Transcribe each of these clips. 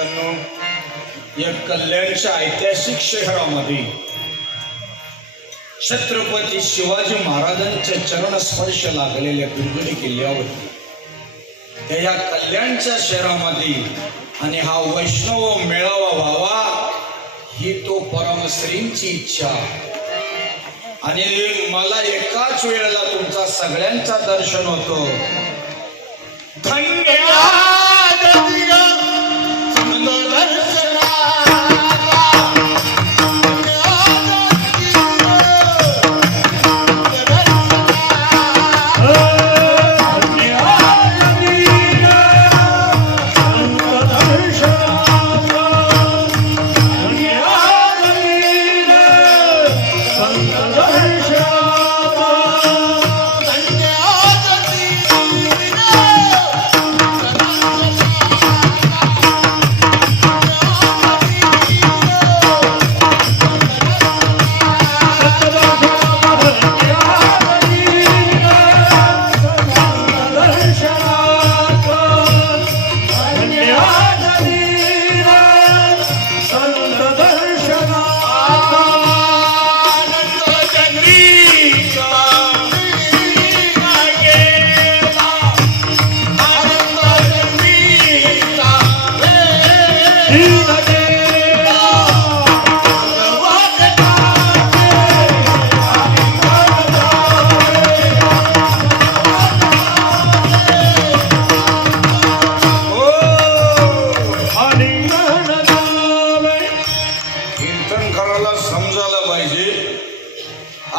पुरुषांनो, या कल्याणच्या ऐतिहासिक शहरामध्ये छत्रपती शिवाजी महाराजांच्या चरणस्पर्श लागलेल्या दुर्गडी किल्ल्यावरती त्या कल्याणच्या शहरामध्ये आणि हा वैष्णव मेळावा व्हावा ही तो परमश्रींची इच्छा। आणि मला एकाच वेळेला तुमचा सगळ्यांचा दर्शन होतो। धन्यवाद।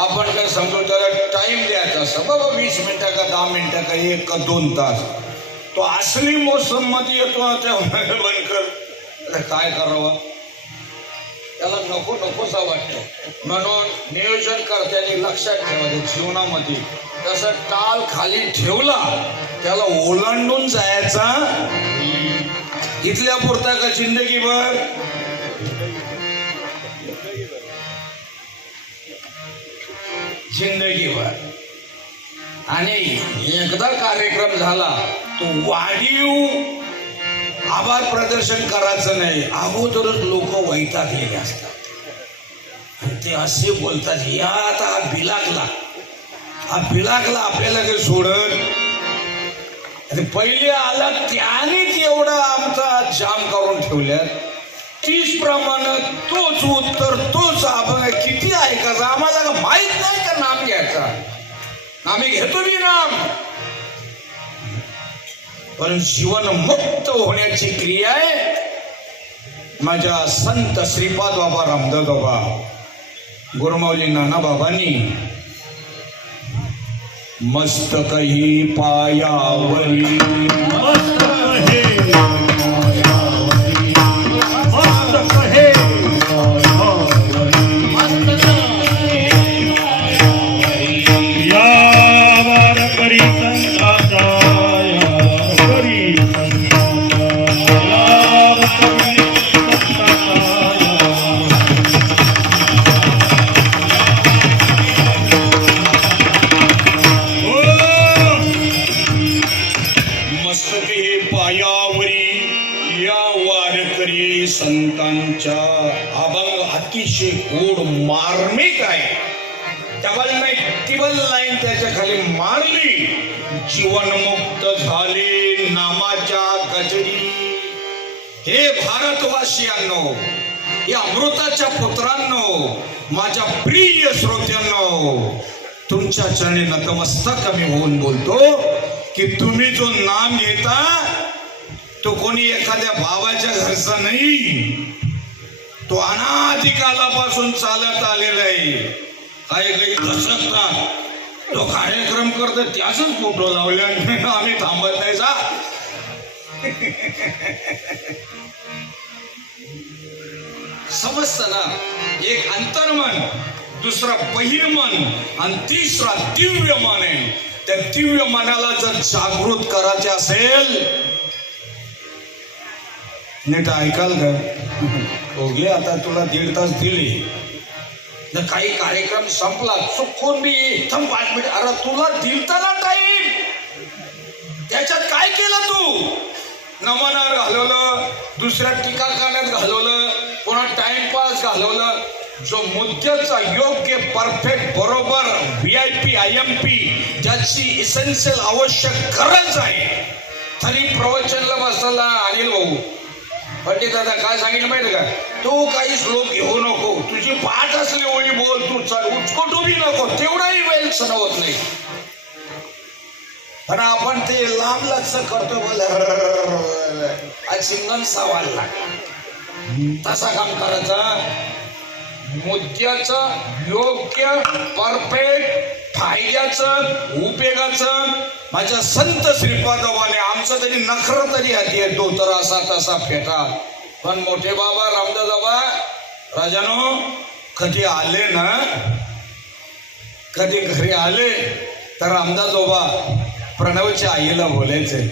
आपण काय समजू त्याला टाइम द्यायचा असं बाबा 20 मिनिटं का 10 मिनिटं का 1 का 2 तास। तो असली मोसम मध्ये येतो ना तेव्हा बंद कर, काय करावं त्याला नको नकोसा वाटतं। म्हणून नियोजन करताना लक्षात ठेवायचं जीवनामध्ये तसं टाल खाली ठेवला त्याला ओलांडून जायचा इथल्या पुरता का जिंदगीभर जिंदगीभर। आणि एकदा कार्यक्रम झाला तो वाढीव आभार प्रदर्शन करायचं नाही, अगोदरच लोक वैतागलेले असतात आणि ते असे बोलतात या आता हा बिलागला आपल्याला काही सोडत आणि पहिले आला त्यानेच एवढा आमचा जाम करून ठेवल्यात 30 प्रमाणे तोच उत्तर तोच आपण किती ऐकायचं आम्हाला माहित नाही का नाम घ्यायचा। आम्ही घेतो बी नाम पण जीवन मुक्त होण्याची क्रिया आहे। माझ्या संत श्रीपाद बाबा रामदास बाबा गुरुमाऊली नाना बाबांनी मस्तक ही पायावरी संतांच्या अभंग अतिशय गोड मार्मिक आहे। डबल नाही टिबल लाईन त्याच्या खाली मारली जीवनमुक्त झाले नामाच्या गजरी। हे भारतवासियांनो, या अमृताच्या पुत्रांनो, माझ्या प्रिय श्रोत्यांनो, तुमच्या चरणी नतमस्तक मी होऊन बोलतो की तुम्ही जो नाम घेता तो कोणी एखाद्या बाबाच्या घरचा नाही, तो अनादी कालापासून चालत आलेला आहे। काही काही दशकतात तो कार्यक्रम करतो त्याच फोटो लावले आम्ही थांबत नाही जा। समजतं ना, एक अंतर्मन, दुसरा बहिर्मन आणि तिसरा दिव्य मन आहे। त्या दिव्य मनाला जर जागृत करायचे असेल नीट ऐकाल का ओगे, आता तुला 1.5 तास दिले तर काही कार्यक्रम संपला चुकून मी 5 मिनिट, अरे तुला दिलता ना टाईम, त्याच्यात काय केलं तू? नमनार घालवलं, दुसऱ्या टीका करण्यात घालवलं, पुन्हा टाइमपास घालवलं. जो मुद्द्याचा योग्य परफेक्ट बरोबर VIP IMP ज्याची इसेन्शियल आवश्यक गरज आहे तरी प्रवचनला बसला अनिल भाऊ पंडित दादा काय सांगितलं माहिती का, तू काही श्लोक घेऊ नको, तुझी पाठ असली ओळी बोल, तू चल उचकटू बी नको, तेवढाही वेळ सणवत नाही. पण आपण ते लांब लक्ष करतो बोल सिंगम सवाल तसा काम करायचा. मुद्द्याचं योग्य परफेक्ट फायद्याचं उपयोगाचं माझ्या संत श्रीपादवाने आमचं तरी नखर तरी हाती येतो तर असा तसा फेटा. पण मोठे बाबा रामदास बाबा राजानो कधी आले ना, कधी घरी आले तर रामदास बाबा प्रणवच्या आईला बोलायचे,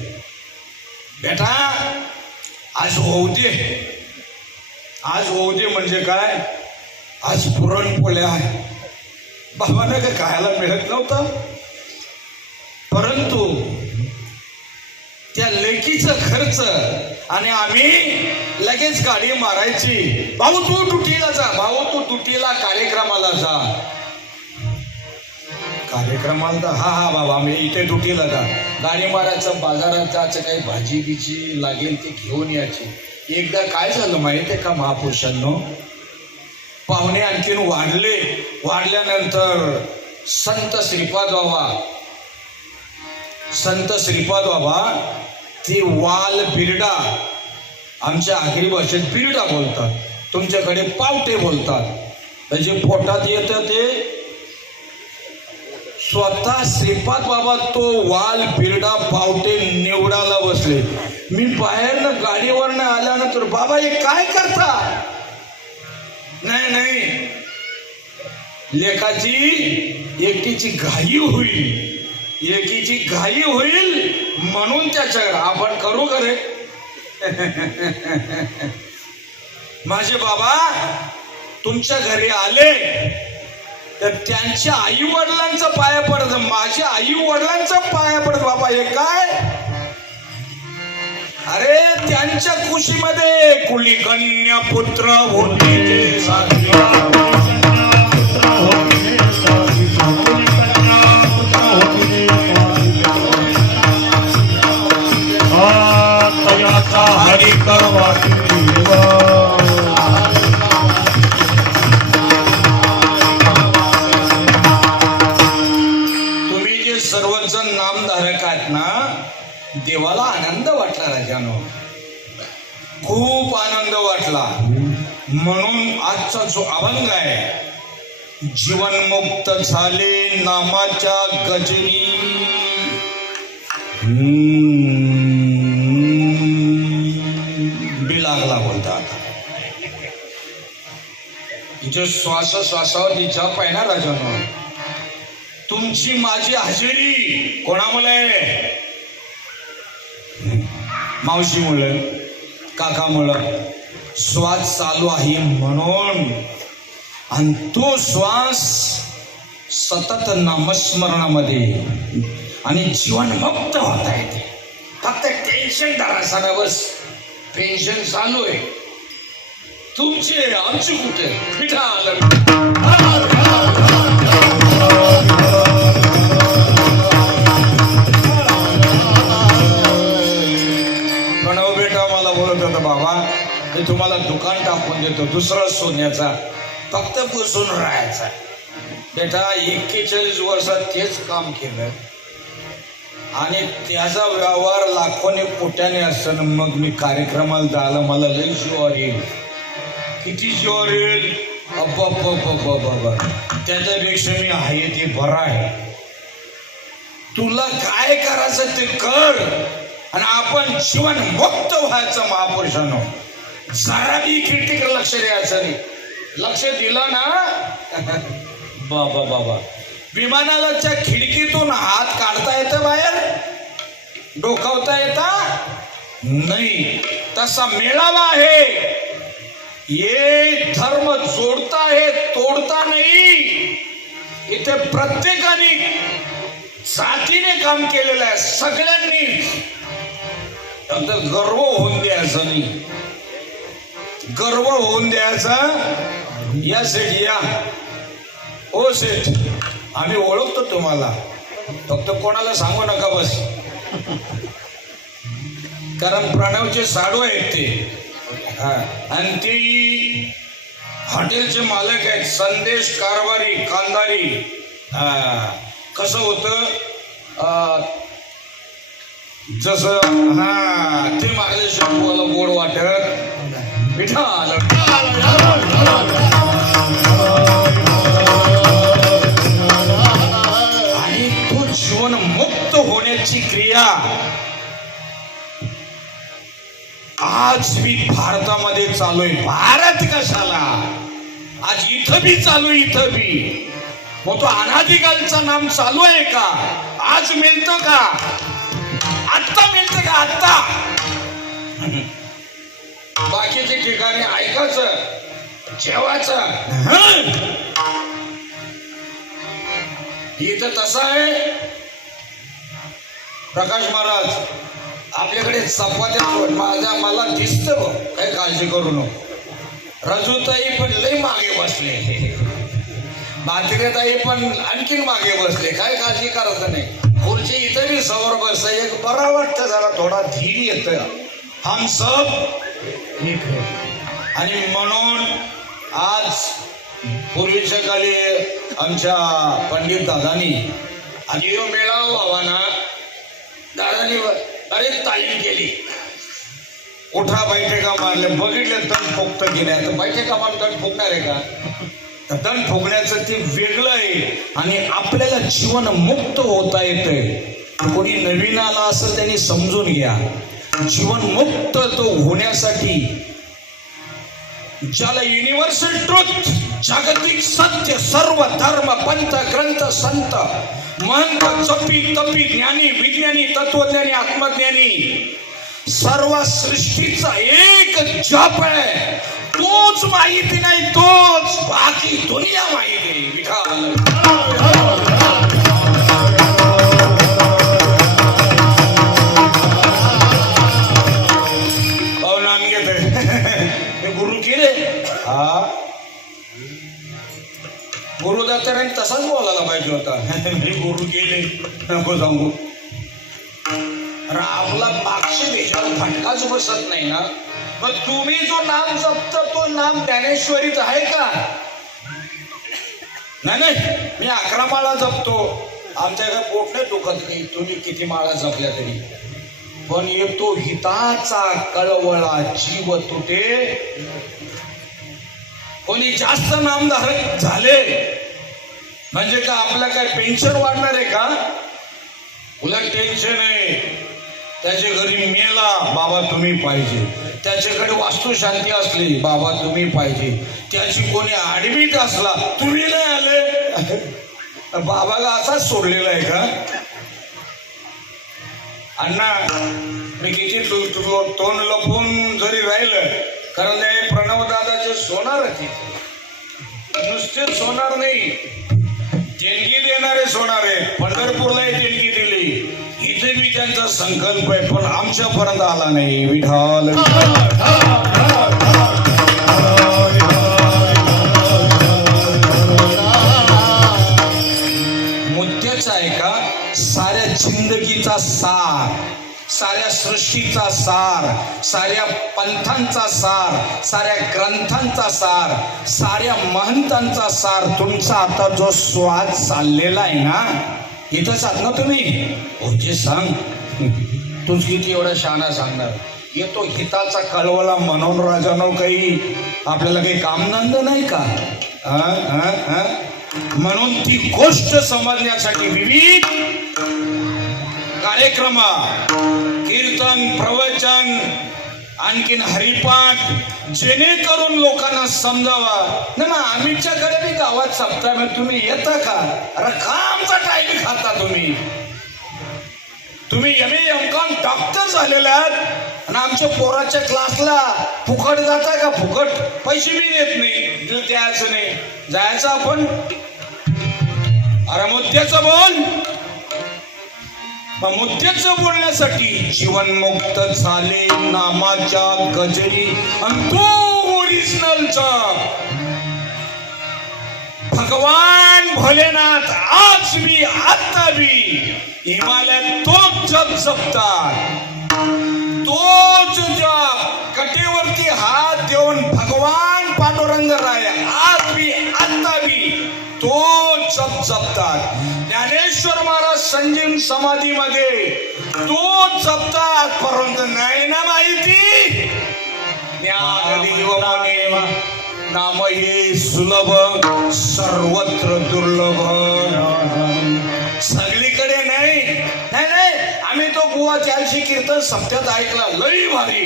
बेटा आज होऊ दे. आज होऊ दे म्हणजे काय, आज पुरणपोळ्या आहे. बाबांना काय खायला मिळत नव्हतं, परंतु त्या लेकीचा खर्च आणि आम्ही लगेच गाडी मारायची. भाऊ तू तुटीला जा, भाऊ तू तुटीला कार्यक्रमाला जा. कार्यक्रमाला तर हा हा बाबा मी इथे तुटीला जा. गाडी मारायचं, बाजारात जायचं, काही भाजी बिजी लागेल ती घेऊन यायची. एकदा काय झालं माहिती आहे का महापुरुषांनो, पाहुणे आणखीन वाढले. वाढल्यानंतर संत श्रीपाद बाबा ती वाल बिरडा, आमच्या आगरी भाषेत बिरडा बोलतात, तुमच्याकडे पावटे बोलतात. म्हणजे पोटात येतं ते स्वतः श्रीपाद बाबा तो वाल बिरडा पावटे निवडायला बसले. मी बाहेरनं गाडीवरनं आल्यानंतर बाबा हे काय करता. नाही लेखाची एकटीची घाई होईल म्हणून त्याच्याकडे आपण करू करे. माझे बाबा तुमच्या घरी आले तर त्यांच्या आई वडिलांचा पाया पडत, माझ्या आई वडिलांचा पाया पडत. बाबा हे काय, अरे त्यांच्या कुशीमध्ये कुली कन्या पुत्र होते. हरी करवा सर्वजण नामधारक आहेत ना, देवाला आनंद वाटला राजानो, खूप आनंद वाटला. म्हणून आजचा जो अभंग आहे, जीवनमुक्त झाले नामाच्या गजरी. बिलागला बोलतात. जो श्वासावर जप आहे ना राजानो, तुमची माझी हजेरी कोणामुळे, मावशीमुळे, काकामुळे श्वास चालू आहे म्हणून. आणि तो श्वास सतत नामस्मरणामध्ये आणि जीवनमुक्त होता येते. फक्त टेन्शन धरासाना बस, पेन्शन चालू आहे तुमचे, आमची कुठे पिठा बाबा मी तुम्हाला दुकान टाकून देतो, दुसरा सोन्याचा, फक्त बसून राहायचा. बेटा 41 वर्षात तेच काम केलं आणि त्याचा व्यवहार लाखोने कोट्याने असताना मग मी कार्यक्रमाला जायला मला लई जीवावर येईल. किती जीवावर येईल, बाबा त्याच्यापेक्षा मी आहे ते बरं आहे. तुला काय करायचं ते कर आणि आपण जीवन मुक्त व्हायचं. महापुरुषांनो जरा बी इकडे लक्ष द्यायचं नाही. लक्ष दिलं ना बाबा विमानाच्या खिडकीतून हात काढता येतं बाहेर, डोकावता येतं नाही. तसा मेळावा आहे, ये धर्म जोडता आहे, तोडता नाही. इथे प्रत्येकाने जातीने काम केलेलं आहे, सगळ्यांनी. फक्त गर्व होऊन द्यायचा नाही, गर्व होऊन द्यायचा. या सेठ या, ओ सेठ आम्ही ओळखतो तुम्हाला, फक्त कोणाला सांगू नका बस. कारण प्रणवचे साडू आहेत ते, आणि ती हॉटेलचे मालक आहेत, संदेश कारभारी कांदारी. कसं होतं जसं ते मार्गदर्शन मला गोड वाटत पिठा आणि तो जीवन मुक्त होण्याची क्रिया आज मी भारतामध्ये चालू आहे. भारत कशाला, आज इथं बी चालू, इथं बी. मग तो अनादिकालचं नाम चालू आहे का? आज मिळतं का? आत्ता मिळतं का? आत्ता. बाकीच्या ठिकाणी ऐकायचं, जेवायचं. इथं तसं आहे. प्रकाश महाराज आपल्याकडे चपात्या माझ्या मला दिसतं, काही काळजी करू नको. रजूताई पण लय मागे बसले, म्हात्रेताई पण आणखीन मागे बसले, काय काळजी करायचं नाही. खुर्ची इथं बी समोर बसतं, एक बरं वाटतं, जरा थोडा धीर येतं. हम सब एक है. आणि म्हणून आज पूर्वीच्या काळी आमच्या पंडित दादानी आधी मेळावा व्हावा ना, दादानी अरे तालीम केली, उठा बैठका मारले, बघितले तण फुकत की नाही. तर बैठका मारून तण फुकणार आहे का? तण फुकण्याचं ते वेगळं आहे. आणि आपल्याला जीवन मुक्त होता येतंय. कोणी नवीन आला असं त्यांनी समजून घ्या. जीवन मुक्त तो होण्यासाठी ज्याला युनिव्हर्सल ट्रुथ, जागतिक सत्य, सर्व धर्म पंथ ग्रंथ संत महंत जपी तपी ज्ञानी विज्ञानी तत्वज्ञानी आत्मज्ञानी सर्व सृष्टीचा एक जप आहे, तोच माहिती नाही, तोच बाकी दुनिया माहिती. विठाल नाम घेत गुरु केले. गुरुदत्ताने तसाच बोलायला पाहिजे होता. मी गुरु केले नको सांगू. आपला मागची देशाला फटकाच बसत नाही ना. मग तुम्ही जो नाम जपता तो नाम ज्ञानेश्वरीच आहे का? नाही, मी 11 माळा जपतो, आमच्या काय पोट नाही दुखत नाही, तुम्ही किती माळा जपल्या तरी. पण येतो हिताचा कळवळा जीव तुटे. कोणी जास्त नामधारक झाले म्हणजे का आपलं काय पेन्शन वाढणार आहे का? उलट टेन्शन आहे. त्याच्या घरी मेला, बाबा तुम्ही पाहिजे. त्याच्याकडे वास्तुशांती असली, बाबा तुम्ही पाहिजे. त्याची कोणी ऍडमिट असला, तुम्ही नाही आले, बाबाला असाच सोडलेला आहे का? अण्णा मी किती तोंड लपवून जरी राहिलं, कारण ते प्रणव दादाचे सोनार नुसतेच सोनार नाही, देणगी देणारे सोनार आहे. पंढरपूरलाही देणगी दिली, इथे बी त्यांचा संकल्प आहे, पण आमच्यापर्यंत आला नाही. विठाल मुद्द्याचा आहे का? साऱ्या जिंदगीचा सार, साऱ्या सृष्टीचा सार, साऱ्या पंथांचा सार, साऱ्या ग्रंथांचा सार, साऱ्या महंतांचा सार तुमचा आता जो स्वाद चाललेला आहे ना, इथंच आहात ना तुम्ही. ओजे सांग, तूच किती एवढा शहाणा सांगणार. येतो हिताचा कळवला म्हणून राजानो, काही आपल्याला काही कामधंद नाही का? म्हणून ती गोष्ट समजण्यासाठी विविध कार्यक्रम, कीर्तन, प्रवचन, आणखीन हरिपाठ, जेणेकरून लोकांना समजावा ना. आम्हीच्याकडे बी गावात सप्ताह मग तुम्ही येता का? अरे का आमचा टाइम खाता तुम्ही? तुम्ही MA डॉक्टर झालेला आहात आणि आमच्या पोराच्या क्लासला फुकट जाता का? फुकट पैसे बी देत नाही, द्यायचं नाही, जायचं आपण. अरे मुद्द्याचं बोल. मग मुद्द्याचं बोलण्यासाठी जीवनमुक्त झाले नामाच्या गजरी आणि तो ओरिजिनलचा भगवान भोलेनाथ आज भी आता भी हिमालयात तोच जप जपतात, तोच जप कटेवरती हात देऊन भगवान पांडुरंग राय आज भी आता भी तोच जप जपतात. ज्ञानेश्वर महाराज संजीव समाधीमध्ये तोच जपतात, परंतु नाही ना माहिती ज्ञानदेव नाम हे सुलभ सर्वत्र दुर्लभ. सगळीकडे नाही नाही नाही. आम्ही तो बुवा चालशी कीर्तन सप्त्यात ऐकला, लई भारी.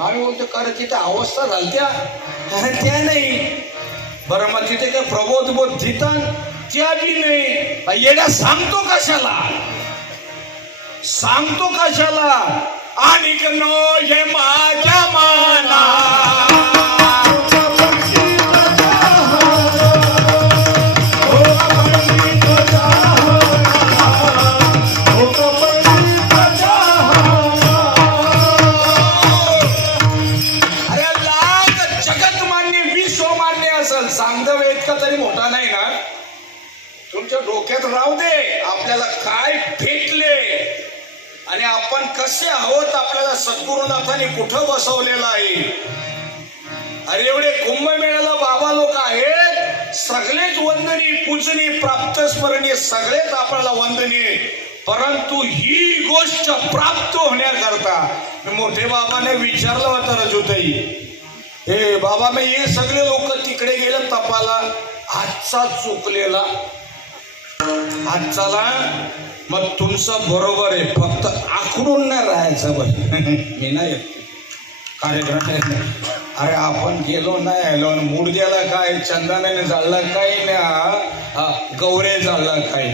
आम्ही बोलतो कारण तिथे अवस्था झालत्या त्या नाही. बरं मग तिथे काय प्रबोध बोध देतात त्या बी नाही. येड्या सांगतो कशाला, सांगतो कशाला. आणि नो हे माझ्या माना सांगता इतका तरी मोठा नाही ना. तुमच्या डोक्यात राहू दे आपल्याला काय भेटले आणि आपण कसे आहोत, आपल्याला सद्गुरुनाथांनी कुठं बसवलेलं आहे. अरे एवढे कुंभमेळ्याला बाबा लोक आहेत, सगळेच वंदनीय पूजनीय प्राप्त स्मरणीय सगळेच आपल्याला वंदनीय. परंतु ही गोष्ट प्राप्त होण्याकरता मोठे बाबाने विचारलं होतं रजूताई, हे बाबा मी हे सगळे लोक तिकडे गेले तपाला, आजचा चुकलेला आजचाला. मग तुमचं बरोबर आहे, फक्त आखडून नाही राहायचं. बरं मी नाही कार्यक्रम. अरे आपण गेलो नाही आलो, मुडद्याला काय चंदनाने जाळलं काही नाही, गौरे जाळलं काही.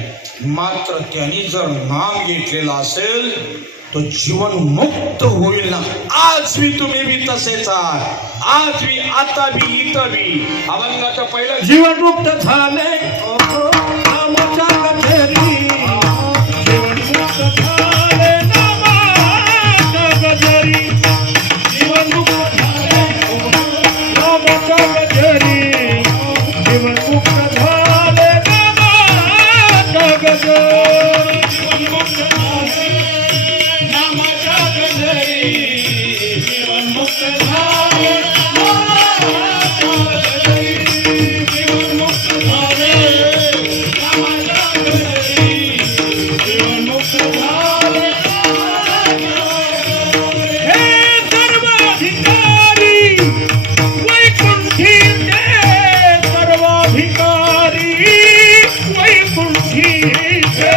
मात्र त्यांनी जर नाम घेतलेलं असेल तो जीवन मुक्त होईल ना. आज भी तुम्ही भी तसेच आहात, आज भी आता भी इथं भी. अभंगाचं पहिलं जीवन मुक्त झाले नामाच्या गजरी, जीवन मुक्त झाले नामाच्या गजरी, जीवन मुक्त झाले नामाच्या गजरी, जीवन मुक्त झाले नामाच्या गजरी, जीवन मुक्त झाले नामाच्या गजरी, जीवन मुक्त झाले नामाच्या गजरी, जीवन मुक्त झाले नामाच्या गजरी, जीवन मुक्त झाले हे सर्वाधिकारी वैकुंठी ते सर्वाधिकारी वैकुंठी ते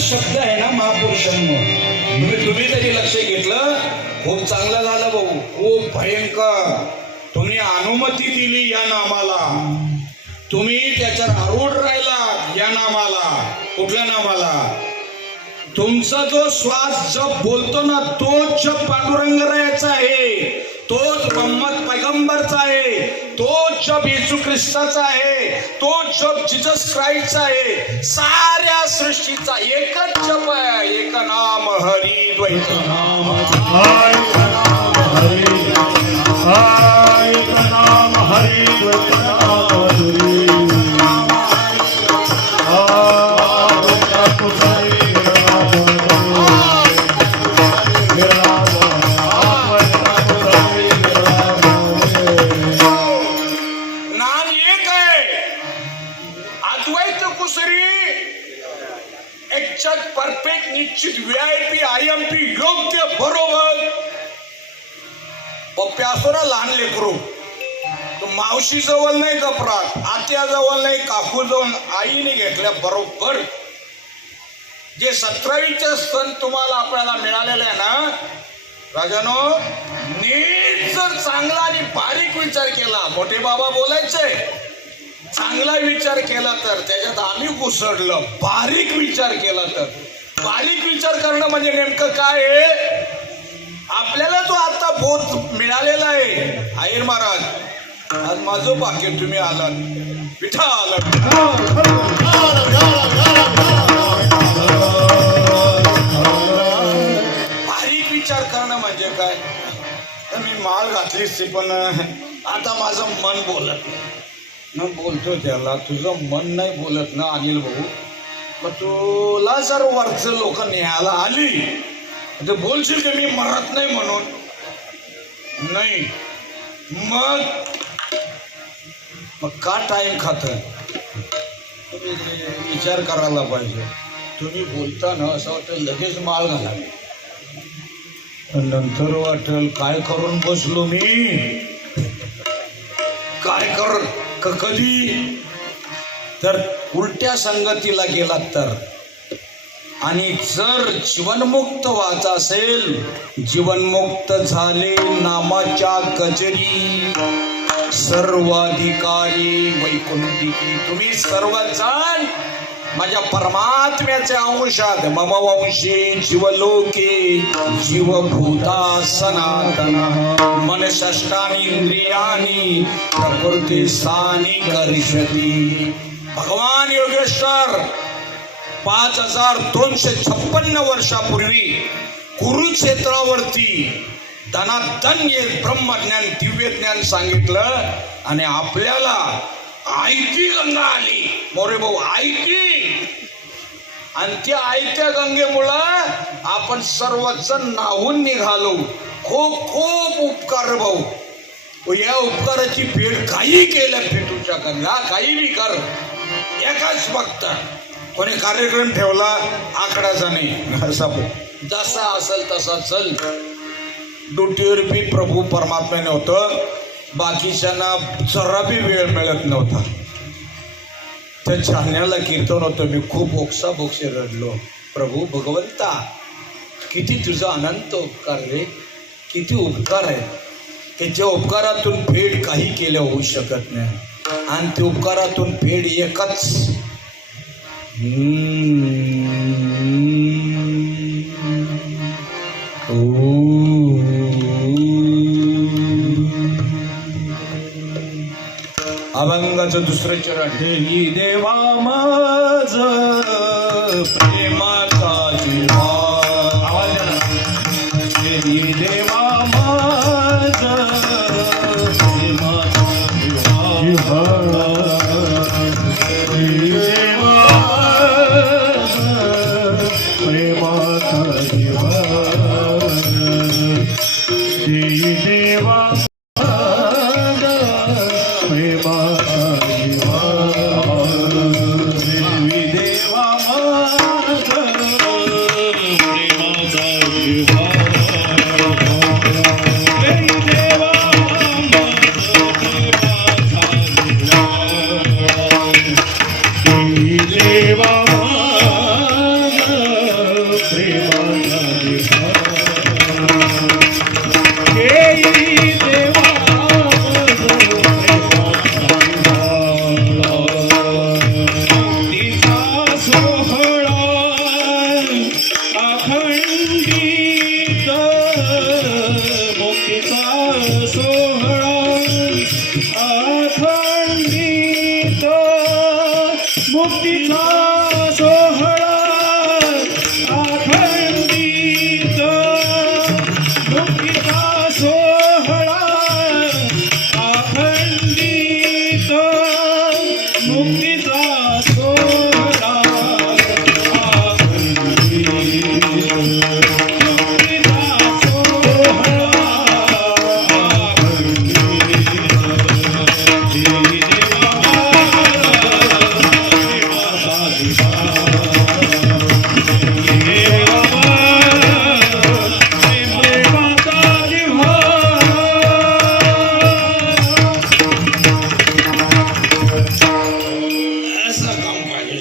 शब्द आहे ना महापुरुषांनो. तुम्ही तरी लक्ष घेतलं, खूप चांगलं झालं भाऊ, खूप भयंकर. तुम्ही अनुमती दिली या नामाला, तुम्ही त्याच्यावर आरूढ राहिला या नामाला. कुठल्या नामाला? तुमचा जो श्वास जप बोलतो ना तोच जप पांडुरंगरायाचा आहे, तोच मोहम्मद पैगंबरचा आहे, तोच जप येशू ख्रिस्ताचा आहे, तोच जप जीसस क्राइस्टचा आहे. साऱ्या सृष्टीचा एकच जप आहे, एक नाम हरी द्वैत नाम नाम एक आहे. अद्वैत कुसरी एकच्यात परफेक्ट निश्चित VIP IMP योग्य बरोबर. पप्प्या असतो ना लहान लेकरू, तो मावशी जवळ नाही गपरात, आत्या जवळ नाही, काकू जवळ, आईने घेतल्या बरोबर. जे 17वीचे सण तुम्हाला आपल्याला मिळालेले आहे ना राजानो, नीट जर चांगला आणि बारीक विचार केला, मोठे बाबा बोलायचे, चांगला विचार केला तर त्याच्यात आम्ही घुसडलं. बारीक विचार केला तर, बारीक विचार करणं म्हणजे नेमकं काय आहे? आपल्याला जो आता बोध मिळालेला आहे. आयर महाराज आज माझं भाग्य तुम्ही आलात. विठ्ठल बारीक विचार करणं म्हणजे काय? तर मी माळ घातलीच पण आता माझं मन बोलत नाही. न बोलतो त्याला, तुझं मन नाही बोलत ना अनिल भाऊ, मग तुला जर वरचं लोक न्यायला आली तर बोलशील की मी मरत नाही म्हणून? नाही. मग का टाइम खात? तुम्ही विचार करायला पाहिजे. तुम्ही बोलता ना असं वाटतं लगेच माळ घालावी, नंतर वाटेल काय करून बसलो मी, काय कर कधी तर उलट्या संगतीला गेलात तर. आणि जर जीवनमुक्त व्हायचं असेल, जीवनमुक्त झाले नामाच्या कचरी, सर्वाधिकारी वैकुंठिकी. तुम्ही सर्वजण माझ्या परमात्म्याचे अंशात, मम वंशे जीवलोके जीवभूता सनातन, मन षष्टानी इंद्रियानी प्रकृती स्थानी कर्षती. भगवान योगेश्वर 5256 वर्षापूर्वी कुरुक्षेत्रावरती धनाधन एक ब्रह्मज्ञान दिव्य ज्ञान सांगितलं आणि आपल्याला आयती गंगा आली. मोरे भाऊ आयती, आणि त्या आयत्या गंगेमुळं आपण सर्वजण नाहून निघालो. खूप खूप उपकार भाऊ. या उपकाराची फेड काही केल्या फेटू शकत ना, काही बी कर. एकाच फक्त कोणी कार्यक्रम ठेवला आकडाचा नाही, जसा असेल तसा चल. ड्युटीवर बी प्रभू परमात्म्याने होतं, बाकीच्यांना जरा बी वेळ मिळत नव्हता. त्या छाण्याला कीर्तन होतं, मी खूप ओक्साबोक्षे रडलो. प्रभू भगवंता किती तुझा अनंत उपकार रे, किती उपकार आहे. त्याच्या उपकारातून फेड काही केल्या होऊ शकत नाही, आणि त्या उपकारातून फेड एकच. अभंगाचं दुसरं चरण. देवी देवा माझ प्रेमाचा जीवा, देवी देवा माझ प्रेमाचा जीवा, देवी देवा प्रेमाचा जीवा, देवी देवा प्रेमाचा जीवा मुक्तीचा सोहळा आखंडित, मुक्तीचा सोहळा आखंडित, मुक्तीचा सोहळा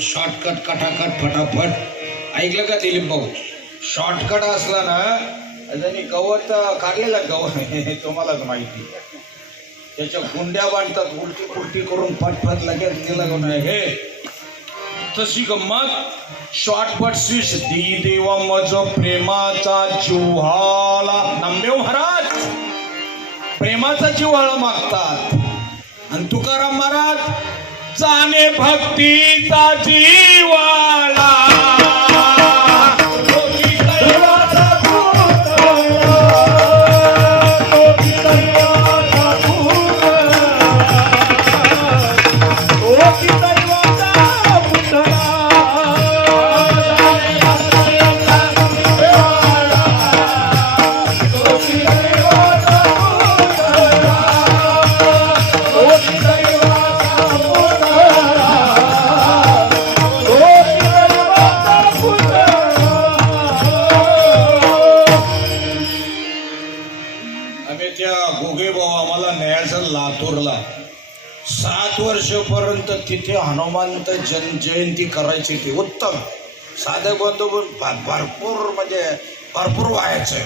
शॉर्टकट कटाकट फटाफट. ऐकलं का दिलीप भाऊ? शॉर्टकट असला ना त्यांनी गवत काढलेला गवत तुम्हालाच माहिती. त्याच्या गुंड्या बांधतात उलटी उलटी करून फटफट लगेच तिला नाही हे तशी गंमत. शॉर्टकट स्विच दी देवा मज प्रेमाचा जिव्हाळा. नामदेव महाराज प्रेमाचा जिव्हाळा मागतात आणि तुकाराम महाराज जाणे भक्तीचा जिव्हाळा. लातूरला 7 वर्षपर्यंत तिथे हनुमंत जयंती करायची. ती उत्तम साधे बंधू भरपूर म्हणजे भरपूर व्हायचं.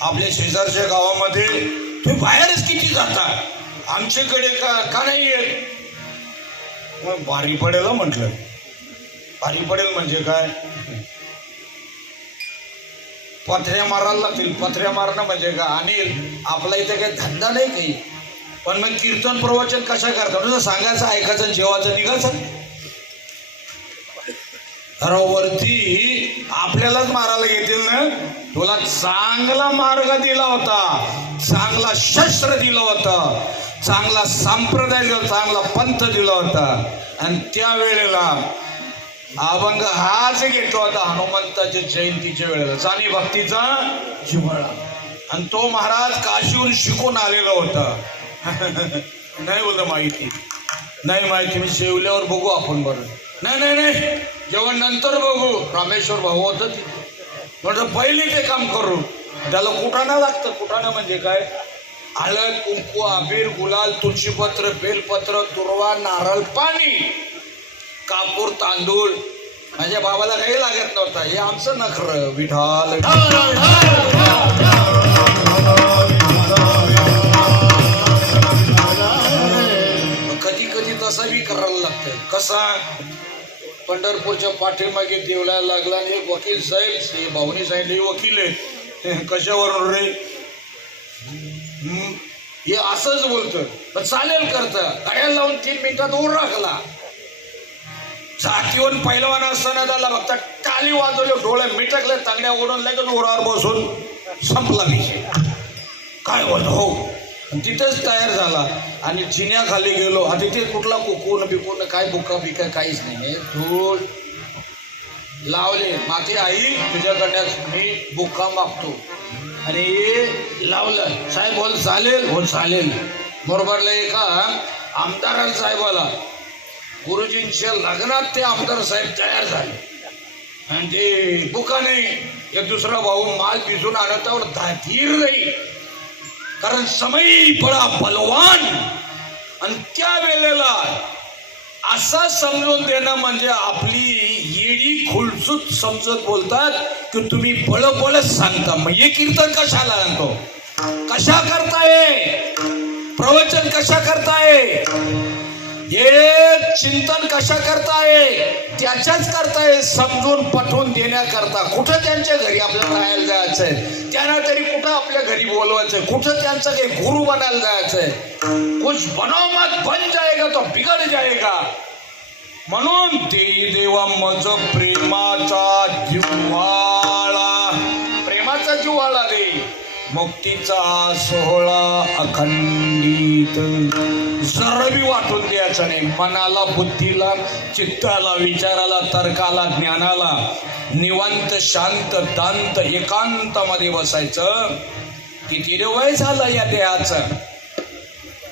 आपल्या शेजारच्या गावामध्ये तुम्ही बाहेरच किती जाता, आमच्याकडे का नाही येत? मग भारी पडेल म्हटलं. भारी पडेल म्हणजे काय? पथऱ्या मारायला लागतील. पथऱ्या मारणं म्हणजे काय? आणि आपला इथे काही धंदा नाही काही. पण मग कीर्तन प्रवचन कशा करतात? नुसतं सांगायचं, ऐकायचं, जेवायचं, निघायचं. वरती आपल्यालाच मारायला घेतील ना. तुला चांगला मार्ग दिला होता, चांगला शस्त्र दिलं होतं, चांगला संप्रदाय दिला, चांगला पंथ दिला होता. आणि त्यावेळेला अभंग हाच घेतला होता हनुमंताच्या जयंतीच्या वेळेला, जाणे भक्तीचा जिव्हाळा. आणि तो महाराज काशीहून शिकून आलेला होता. नाही बोलत माहिती नाही, माहिती मी शेवल्यावर बघू आपण. बरं नाही नाही नाही, जेवण नंतर बघू. रामेश्वर भाऊ होतं तिथे. म्हटलं पहिले ते काम करू. त्याला कुटाणा लागतं. कुटाणा म्हणजे काय? हळद, कुंकू, अबीर, गुलाल, तुळशीपत्र, बेलपत्र, दुर्वा, नारळ, पाणी, कापूर, तांदूळ. माझ्या बाबाला काही लागत नव्हता. हे आमचं नखरं. विठाल कधी कधी तसा बी करायला लागतं. कसा? पंढरपूरच्या पाठीमागे देवळाला लागला आणि एक वकील साहेब, भाऊनी सांगितले वकील आहे. कशावरून रे? हे असंच बोलतं. चालेल करतं. गाड्या लावून 3 मिनिटात ऊर राखला. जातीवर पहिलवान असताना त्याला फक्त टाळी वाजवली, डोळे मिटकले, तांगड्या ओढून लगेच उरावर बसून संपला विषय. काय बोलतो हो. तिथेच तयार झाला आणि जिन्याखाली गेलो. आणि तिथे कुठला कुकून बिकून काय बुका बिका काहीच नाही. धूळ लावले. माते आई तुझ्याकडनं मी बुक्का मागतो. आणि लावलं. साहेब बोल चालेल? हो चालेल. बरोबरला एका आमदार साहेबाला गुरुजींच्या लग्नात ते आमदार साहेब तयार झाले. आणि ते बुका नाही. एक दुसरा भाऊ माल भिजून आणतावर धीर नाही, कारण समय बडा बलवान. आणि त्या वेळेला असा समजून देणं म्हणजे आपली येडी खुलसूत समजत बोलतात की तुम्ही बळ बळच सांगता. मग हे कीर्तन कशाला आणतो? कशा करताय? प्रवचन कशा करताय? हे चिंतन कशा करताय? त्याच्याच करताय समजून पटवून देण्याकरता. कुठं त्यांच्या घरी आपल्याला राहायला जायचंय? त्यांना तरी कुठं आपल्या घरी बोलवायचंय? कुठं त्यांचा काही गुरु बनायला जायचंय? कुछ बनाओ मत बन जाएगा तो बिगड़ जाएगा. म्हणून देई देवा मज प्रेमाचा जिव्हाळा, प्रेमाचा जिव्हाळा दे, मुक्तीचा सोहळा अखंडित. जरबी वाटून द्यायचं नाही. मनाला, बुद्धीला, चित्ताला, विचाराला, तर्काला, ज्ञानाला निवांत शांत दांत एकांतामध्ये बसायचं. किती रे वय झालं या देहाचं,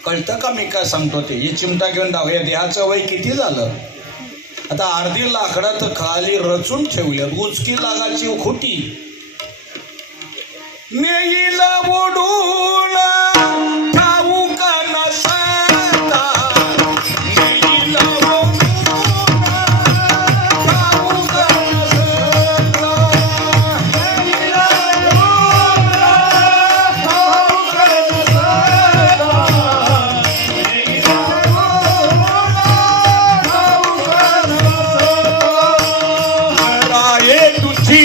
कळतं का मी काय सांगतो ते? हे चिमटा घेऊन दाव, या देहाचं वय किती झालं? आता अर्धी लाकडं तर खाली रचून ठेवल्यात, उचकी लागाची खोटी. नेईला ओढून ठाऊक नसता, नेईला ओढून ठाऊक नसता, नेईला ओढून ठाऊक नसता, नेईला ओढून ठाऊक नसता. राये तुझी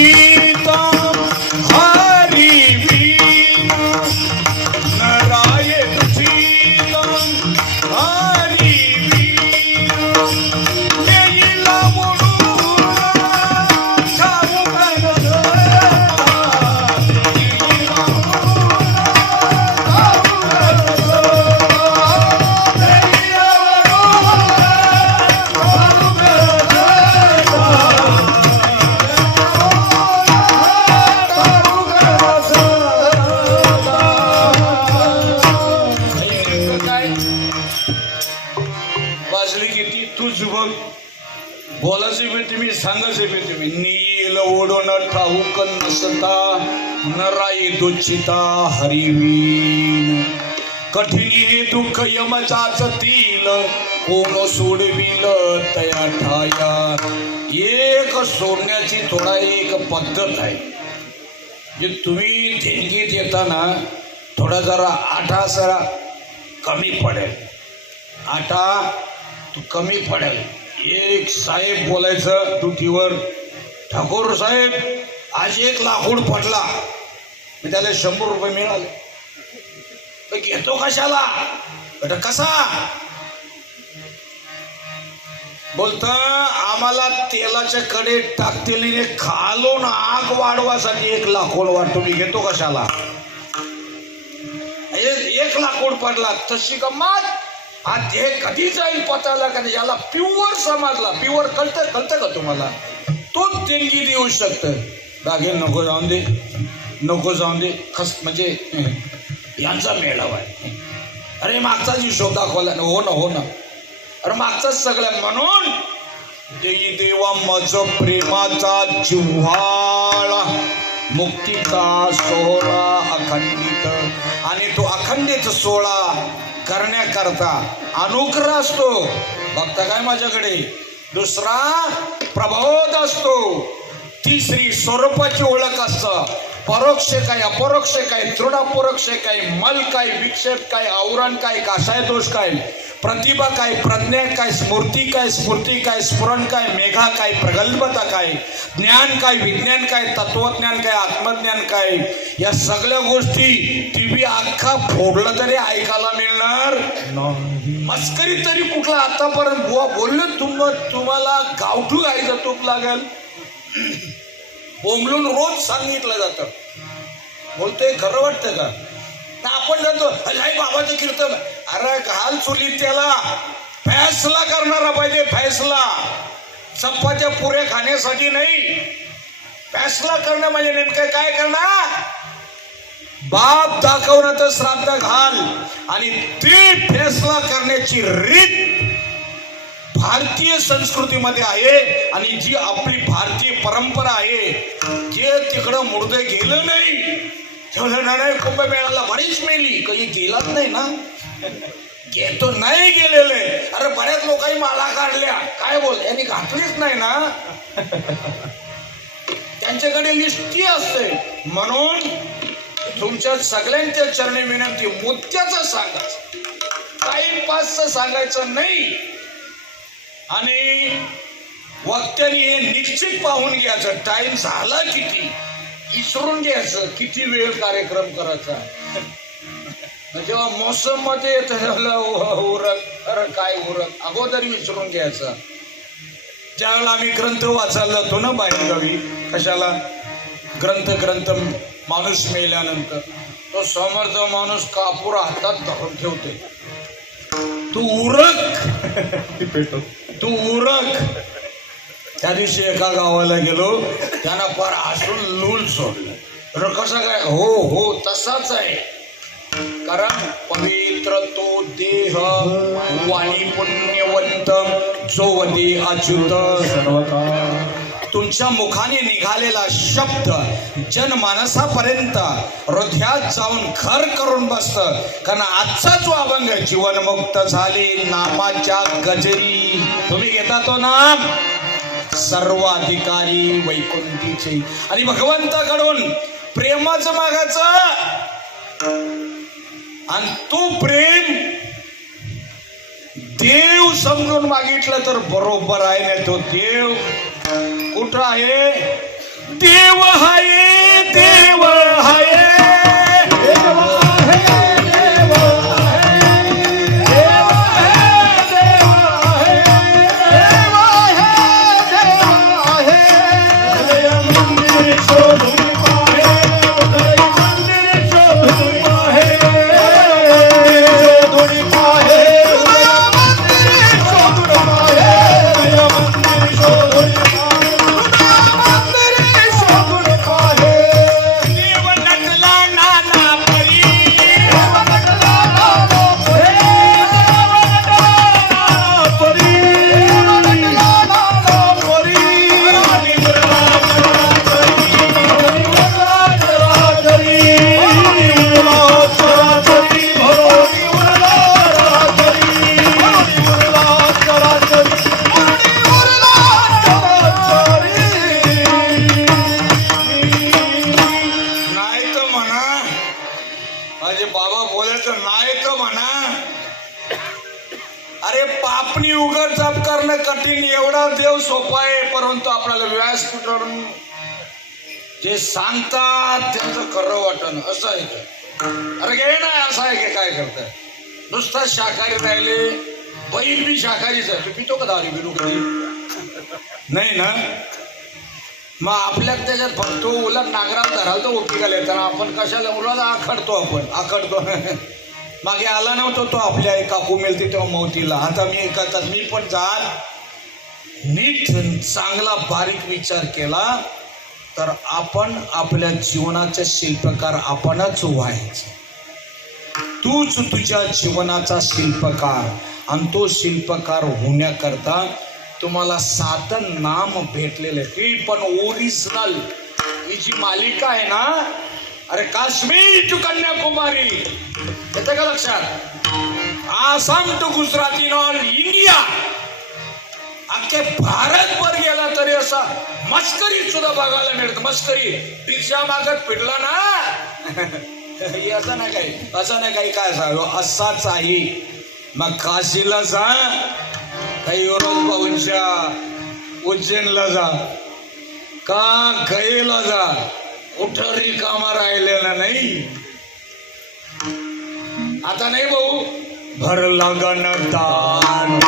बोलायचे बी तुम्ही, सांगायचे बी तुम्ही. नील ओढून ठाऊक नसता, नराई दुच्छिता हरिवीन. कठिणी हे दुःख यमचाच तील, कोण सोडविल तया ठाया. एक सोडण्याची थोडा एक पद्धत आहे. जे तुम्ही देणगीत येताना थोडा जरा आटा जरा कमी पडेल, आटा कमी पडेल. एक साहेब बोलायचं ड्युटीवर, ठाकूर साहेब आज 1 लाकूड पडला, मी त्याला 100 रुपये मिळाले. तर घेतो कशाला? कसा बोलत? आम्हाला तेलाच्या कडे टाकतेली खालून आग वाढवासाठी 1 लाकूड वाटतो, मी घेतो कशाला? 1 लाकूड पडला तशी गंमत. आज हे कधी जाईल पताला का? याला प्युअर समजला, प्युअर कळतं का तुम्हाला? तोच देणगी देऊ शकतं. दागे नको जाऊन दे, नको जाऊन दे, खस म्हणजे यांचा मेळावा आहे. अरे मागचाच हिशोब दाखवला ना, हो ना, हो ना, अरे मागचाच सगळं. म्हणून देई देवा मज प्रेमाचा जिव्हाळा, मुक्तीचा सोहळा अखंडित. आणि तो अखंडित सोहळा करण्याकरता अनुग्रह असतो. बघता काय माझ्याकडे? दुसरा प्रबोध असतो. तिसरी स्वरूपाची ओळख असतं. परोक्ष काय, अपरोक्ष काय, दृढपरोक्ष काय, मल काय, विक्षेप काय, आवरण काय, काषाय दोष काय, प्रतिभा काय, प्रज्ञा काय, स्मृती काय, स्फूर्ती काय, स्फुरण काय, मेघा काय, प्रगल्भता काय, ज्ञान काय, विज्ञान काय, तत्वज्ञान काय, आत्मज्ञान काय, या सगळ्या गोष्टी टीव्ही अख्खा फोडलं तरी ऐकायला मिळणार मस्करी तरी कुठला आतापर्यंत बुवा बोलले तुम्हाला गावठू गाईचं तूप लागेल. बोंबलून रोज सांगितलं जातं. बोलतोय खरं वाटतं का? ना आपण जातो लाई बाबाचं कीर्तन, अरे घाल चुलीत त्याला. फैसला करणारा पाहिजे, फैसला. चपात्या पुऱ्या खाण्यासाठी नाही. फैसला करणं म्हणजे नेमकं काय करणार? बाप दाखवणं तर श्राद्ध घाल. आणि ती फैसला करण्याची रीत भारतीय संस्कृतीमध्ये आहे. आणि जी आपली भारतीय परंपरा आहे, जे तिकडं मुर्दे गेलं नाही, तेवढं नाही. कुंभमेळ्याला बरीच मेली, काही गेलाच नाही ना, घेतो नाही गेलेले. अरे बऱ्याच लोकांनी माळा काढल्या, काय बोल, यांनी घातलीच नाही ना. त्यांच्याकडे लिस्टी असते. म्हणून तुमच्या सगळ्यांच्या चरणी विनंती, मुद्द्याचं सांगायचं, टाइमपासचं सांगायचं नाही. आणि वक्त्याने हे निश्चित पाहून घ्यायचं, टाइम झाला किती, विसरून घ्यायचं किती वेळ कार्यक्रम करायचा. जेव्हा मोसम मध्ये येत उरक, अरे काय उरक, अगोदर विसरून घ्यायचं. ज्यावेळेला आम्ही ग्रंथ वाचायला जातो ना बाहेरगावी, कशाला ग्रंथ माणूस मेल्यानंतर तो समर्थ माणूस कापूर हातात धरून ठेवते, तू उरक. त्या दिवशी एका गावाला गेलो, त्यांना फार हसून लूल सोडलं. तर कसं काय? हो तसाच आहे. कारण पवित्र तो देह वाणी पुण्यवंत जोवती अच्युत तुमच्या मुखाने निघालेला शब्द जनमानसापर्यंत हृदयात जाऊन घर करून बसत. कारण आजचा जो अभंग जीवनमुक्त झाले नामाच्या गजरी, तुम्ही घेता तो नाम सर्व अधिकारी वैकुंठीचे, आणि भगवंताकडून प्रेमाचं मागायचं, आणि तो प्रेम देव समजून मागितलं तर बरोबर आहे. ना तो देव कुठं आहे? देव आहे, देव आहे, देव आहे, देव आहे, देव आहे, देव आहे, देव आहे, देव आहे. मंदिर शोधून पाहे, मंदिर शोधून पाहे, शोधून पाहे, मंदिर शोधून पाहे, मंदिर शोधून पाहे. देव नटला नाना परी, देव नटला नाना परी, देव नटला नाना परी, देव नटला नाना परी. हरी उरला चराचरी, हरी उरला चराचरी, हरी उरला चराचरी, हरी उरला चराचरी, हरी उरला चराचरी. नाही तर म्हणा, माझे बाबा बोलायचं नाही तर म्हणा. अरे पापणी उघड जाप करणं कठीण, एवढा देव सोपा आहे. परंतु आपल्याला व्यासपीठावरून जे सांगतात त्यांचं खरं वाटण असं आहे का? अरे घे ना, असं आहे की काय करताय? नुसता शाकाहारी राहिले, बैल बी शाकाहारीच आहे. तू पितो का दारू बिरू कधी? नाही ना. मग आपल्या त्याच्यात भरतो, उलट नागरात धराल तर उपयोगाला येताना आपण कशाला उलाला आखडतो. मागे आला नव्हतो तो आपल्या आई काकू मेलती तेव्हा मौतीला. आता मी पण जात नीट चांगला बारीक विचार केला तर आपण आपल्या जीवनाचे शिल्पकार आपणच व्हायचं. तूच तुझ्या जीवनाचा शिल्पकार, आणि तो शिल्पकार होण्याकरता तुम्हाला साधन नाम भेटलेलं आहे. ती पण ओरिजिनल. ही जी मालिका आहे ना, अरे काश्मीर टू कन्याकुमारी, येतं का लक्षात? Assam to Gujarat, in all India, अख्खे भारतभर गेला तरी असा मस्करी सुद्धा बघायला मिळत. मस्करी रिक्षा मागत फिरला ना असं नाही काही काय सांगू, असाच आहे. मग काशीला जा, काही रोज भाऊंच्या उज्जैनला जा, का गयेला जा, कुठं रिकामा राहिलेला नाही. आता नाही भाऊ, भर लागण दान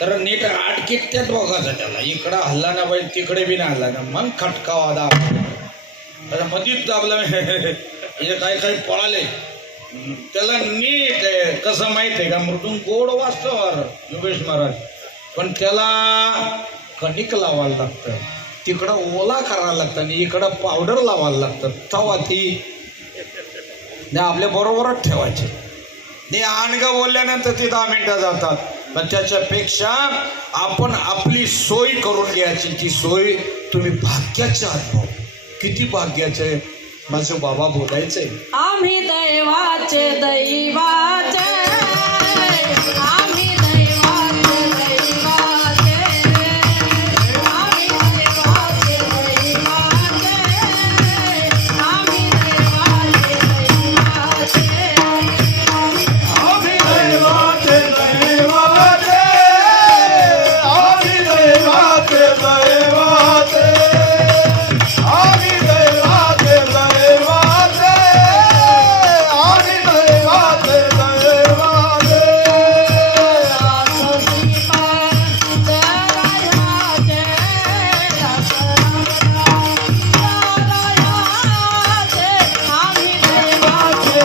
तर नीट आटकीत त्यात बघायचं त्याला. इकडं हल्ला ना पाहिजे, तिकडे बी नाही हल्ला ना, मग खटकावा दाब. मधीच दाबला, हे काही काही पळाले. त्याला नीट आहे कसं माहित आहे का, मृदुंग गोड वाजतो योगेश महाराज, पण त्याला कणिक लावायला लागतं, तिकडं ओला करायला लागतं आणि इकडं पावडर लावायला लागतं, तेव्हा ती आपल्या बरोबरच ठेवायची. ते आणगा बोलल्यानंतर ती 10 मिनिटं जातात. पण त्याच्यापेक्षा आपण आपली सोय करून घ्यायची. ती सोय तुम्ही भाग्याचे आहात भाऊ, किती भाग्याचे. माझं बाबा बोलायचंय, आम्ही दैवाचे दैवाचे, आम्ही दैवाचे दैवाचे, आम्ही दैवाचे दैवाचे, आम्ही दैवाचे दैवाचे. आम्ही दैवाचे दैवाचे, आम्ही दैवाचे दैवाचे, आम्ही दैवाचे दैवाचे, आम्ही दैवाचे दैवाचे.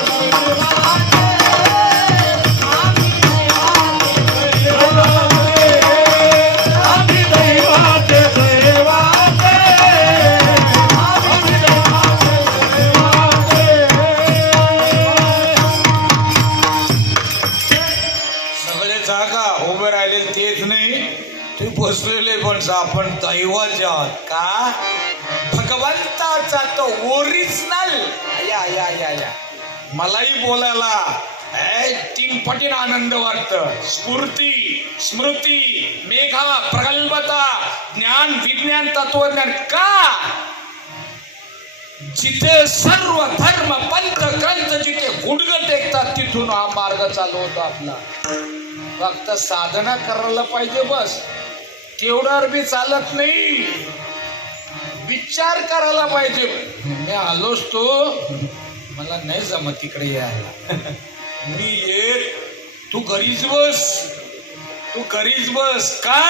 आम्ही दैवाचे दैवाचे, आम्ही दैवाचे दैवाचे. सगळे जागा उभे राहिलेले तेच नाही, ते बसलेले पण आपण दैवाचे आहात का, भगवंताचा तो ओरिजिनल. या या या या मलाही बोलायला 3 पटीने आनंद वाटत. स्फूर्ती, स्मृती, मेघा, प्रगल्भता, ज्ञान, विज्ञान, तत्वज्ञान. का जिथे सर्व धर्म पंथ ग्रंथ जिथे गुडघं टेकतात तिथून हा मार्ग चालू होतो आपला. फक्त साधना करायला पाहिजे बस, तेवढ्यावर बी चालत नाही, विचार करायला पाहिजे. मी आलोच तो, मला नाही जमत तिकडे यायला, मी येत, तू घरीच बस, तू घरीच बस. का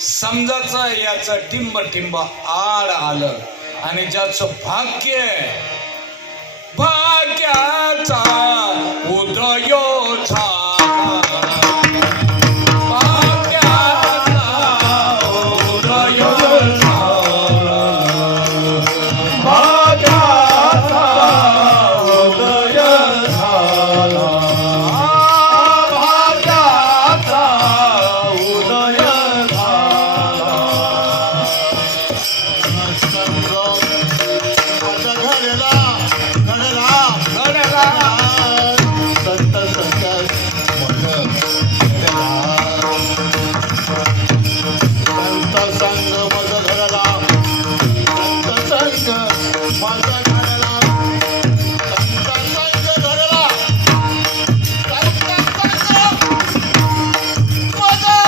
समजायचं याचं टिंब टिंब आड आलं आणि ज्याचं भाग्य भाग्याचा उदय झाला, भाग्याचा उदय झाला, भाग्याचा उदय झाला, भाग्याचा उदय झाला. संत संत संत संग मज घडला, संत संग मज घडला, संत संग घडला, संत संग मज घडला.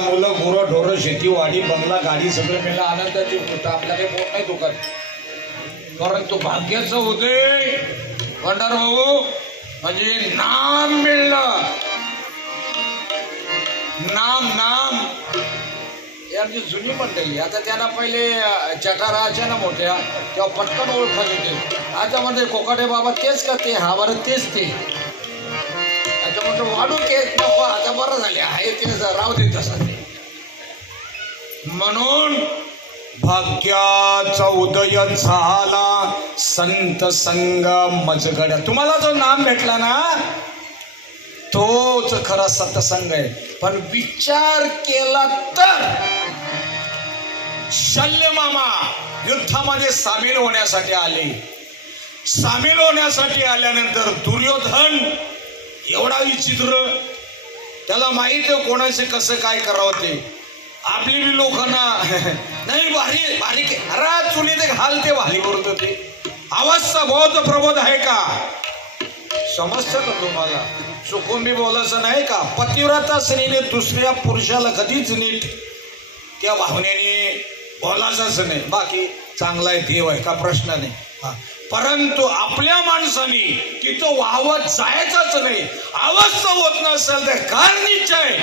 लहान मुलं गुरं ढोरं शेती वाडी बंगला गाडी सगळं मिळणं आनंदाची गोष्ट. आपल्या काही पोट नाही दुखत, परंतु भाग्याचं उदय भंडार भाऊ म्हणजे नाम मिळणं. नाम हे आमची जुनी मंडळी. आता त्यांना पहिले चटाराच्या ना मोठ्या तेव्हा पटकन ओळखत होते. आता म्हणजे कोकाटे बाबा तेच का ते, हा बरं तेच ते. आता म्हणतो वाढू केक नको, आता बरं झाले आहे ते राहू दे तसं ते. म्हणून भाग्याचा उदय झाला संत संग मजगड. तुम्हाला जो नाम भेटला ना तोच खरा सत्संग आहे. पण विचार केला तर शल्य मामा युद्धामध्ये सामील होण्यासाठी आले. सामील होण्यासाठी आल्यानंतर दुर्योधन एवढा विचित्र, त्याला माहित आहे कोणाचे कसं काय करावं ते. आपली बी लोकांना नाही भारी भारी अरे चुली ते घालते भारी बोलतो ते. अवस्था बहुत प्रबोध आहे का, समजतं का तुम्हाला? चुकून बी बोलायचं नाही का. पतिव्रता स्त्रीने दुसऱ्या पुरुषाला कधीच नीट त्या भावनेने बोलायचंच नाही. बाकी चांगला आहे देव आहे का प्रश्न नाही. परंतु आपल्या माणसाने तिथं वाहवत जायचंच नाही. अवस्था होत नसेल तर कार निश्चय.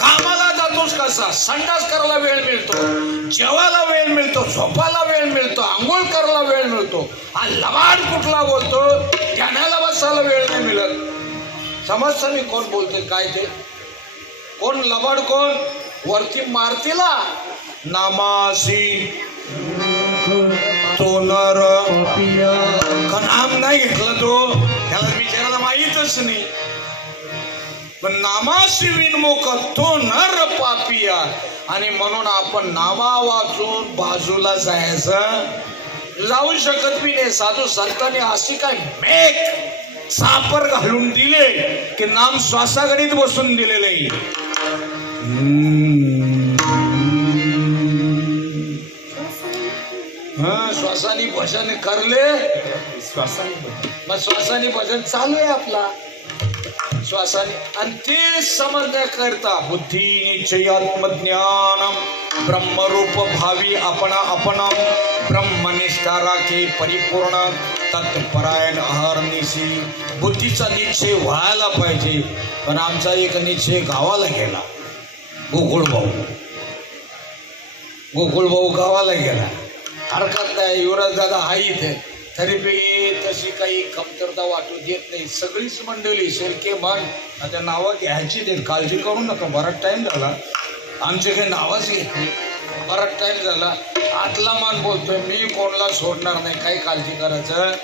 कामाला जातोस कसा, संडास करायला वेळ मिळतो, जेवायला वेळ मिळतो, झोपायला वेळ मिळतो, आंघोळ करायला वेळ मिळतो. हा लबाड कुठला बोलतो, ध्यानाला बसायला वेळ नाही मिळत. समजतं मी कोण बोलते काय ते, कोण लबाड कोण. वरती मारतीला नामासी तो नर का नाम नाही घेतलं तो, त्याला बिचारायला माहीतच नाही. पण नामाशी विनमुख तो नर पापिया. आणि म्हणून आपण नामा वाचून बाजूला जायचं जाऊ शकत बी नाही. साधू संतांनी अशी काय मेक सापर घालून दिले की नाम श्वासागणित बसून दिलेले. श्वासाने भजन करले, मग श्वासाने भजन चालू आहे आपला श्वासाने. आणि ते समजण्याकरता बुद्धी निश्चयात्मज्ञानम ब्रह्मरूप भावी आपण ब्रह्मनिष्ठा राखे परिपूर्ण तत्परायण अहर्निशी. बुद्धीचा निश्चय व्हायला पाहिजे. पण आमचा एक निश्चय गावाला गेला. गोकुळ भाऊ गावाला गेला. हरकत नाही, युवराज दादा हा इथे तरी बी तशी काही कमतरता वाटू देत नाही. सगळीच मंडळी शेरके मन आता नावं घ्यायची देत, काळजी करू नका. बराच टाइम झाला आमचे काही नावच घेत नाही. बराच टाइम झाला. आतला मान बोलतोय मी, कोणाला सोडणार नाही, काही काळजी करायचं.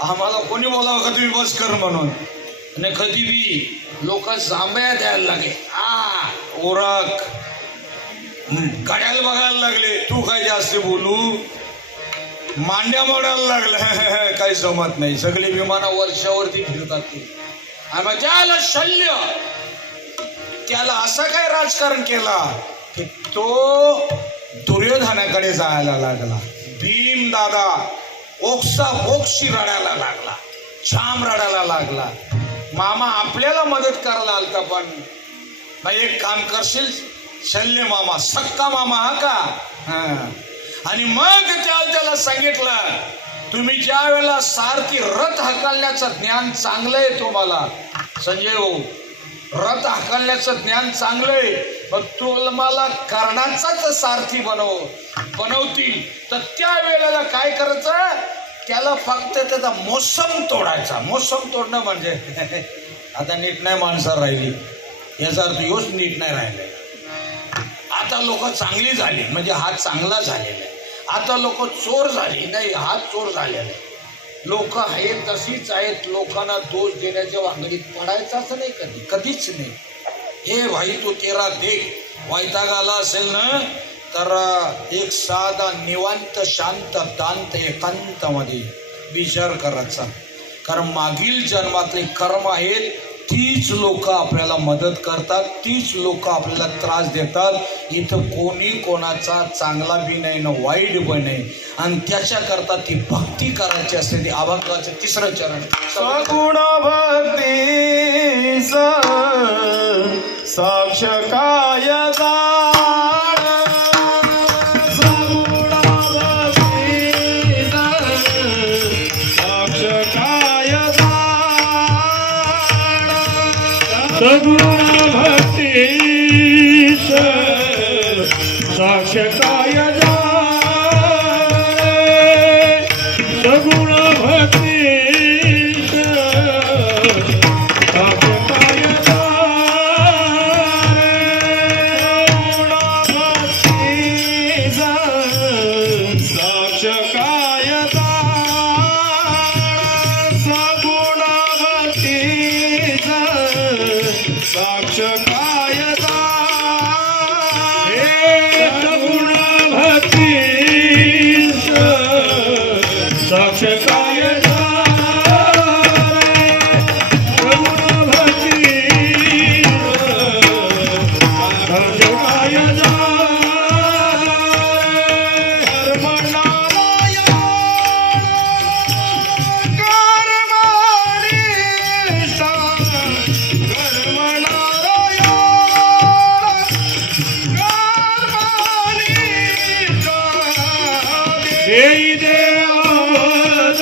आम्हाला कोणी बोलावं का तुम्ही बस कर म्हणून. आणि कधी बी लोक जांभया द्यायला लागले, ओरख गाड्याला बघायला लागले, तू काय जास्त बोलू, मांड्या मोडायला लागलं. काही जमत नाही. सगळी विमानं वर्षावरती फिरतात ते. आणि त्याला शल्य, त्याला असं काय राजकारण केला की तो दुर्योधनाकडे जायला लागला. भीम दादा ओक्सी रडायला लागला, छाम रडायला लागला. मामा आपल्याला मदत करायला आलता, पण एक काम करशील शल्य मामा, सक्का मामा हा का. आणि मग त्याला सांगितलं, तुम्ही ज्या वेळेला सारथी रथ हाकलण्याचं ज्ञान चांगलं आहे तुम्हाला संजय भाऊ, रथ हाकलण्याचं ज्ञान चांगलंय. मग तुम्हाला कर्णाचाच सारथी बनवतील तर त्या वेळेला काय करायचं, त्याला फक्त त्याचा मोसम तोडायचा. मोसम तोडणं म्हणजे आता नीट नाही माणसं राहिली, याचा अर्थ योच नीट नाही राहिले. आता लोक चांगली झाली म्हणजे हा चांगला झालेला आहे. आता लोक चोर झाली नाही, हा चोर झालेला आहे. लोक आहेत तशीच आहेत. लोकांना दोष देण्याच्या वांगडीत पडायचाच नाही, कधीच नाही. हे भाई तू तेरा देख, वैताग आला असेल ना तर एक साधा निवांत शांत दांत एकांतामध्ये विचार करायचा. कारण मागील जन्मातले कर्म आहेत तीच लोक आपल्याला मदत करतात, तीच लोक आपल्याला त्रास देतात. इथं कोणी कोणाचा चांगला बी नाही ना वाईट बी नाही. आणि त्याच्याकरता ती भक्ती करायची असते. ती अभंगाचं 3रं चरण. सगुण भक्ती साक्ष काय जाण, सगुण भक्ती साक्ष काय जाण, सगुण भक्ती साक्ष काय जाण, सगुण भक्ती साक्ष काय सगुण भक्ती साक्ष काय सगुण भक्ती साक्ष काय देई देवाद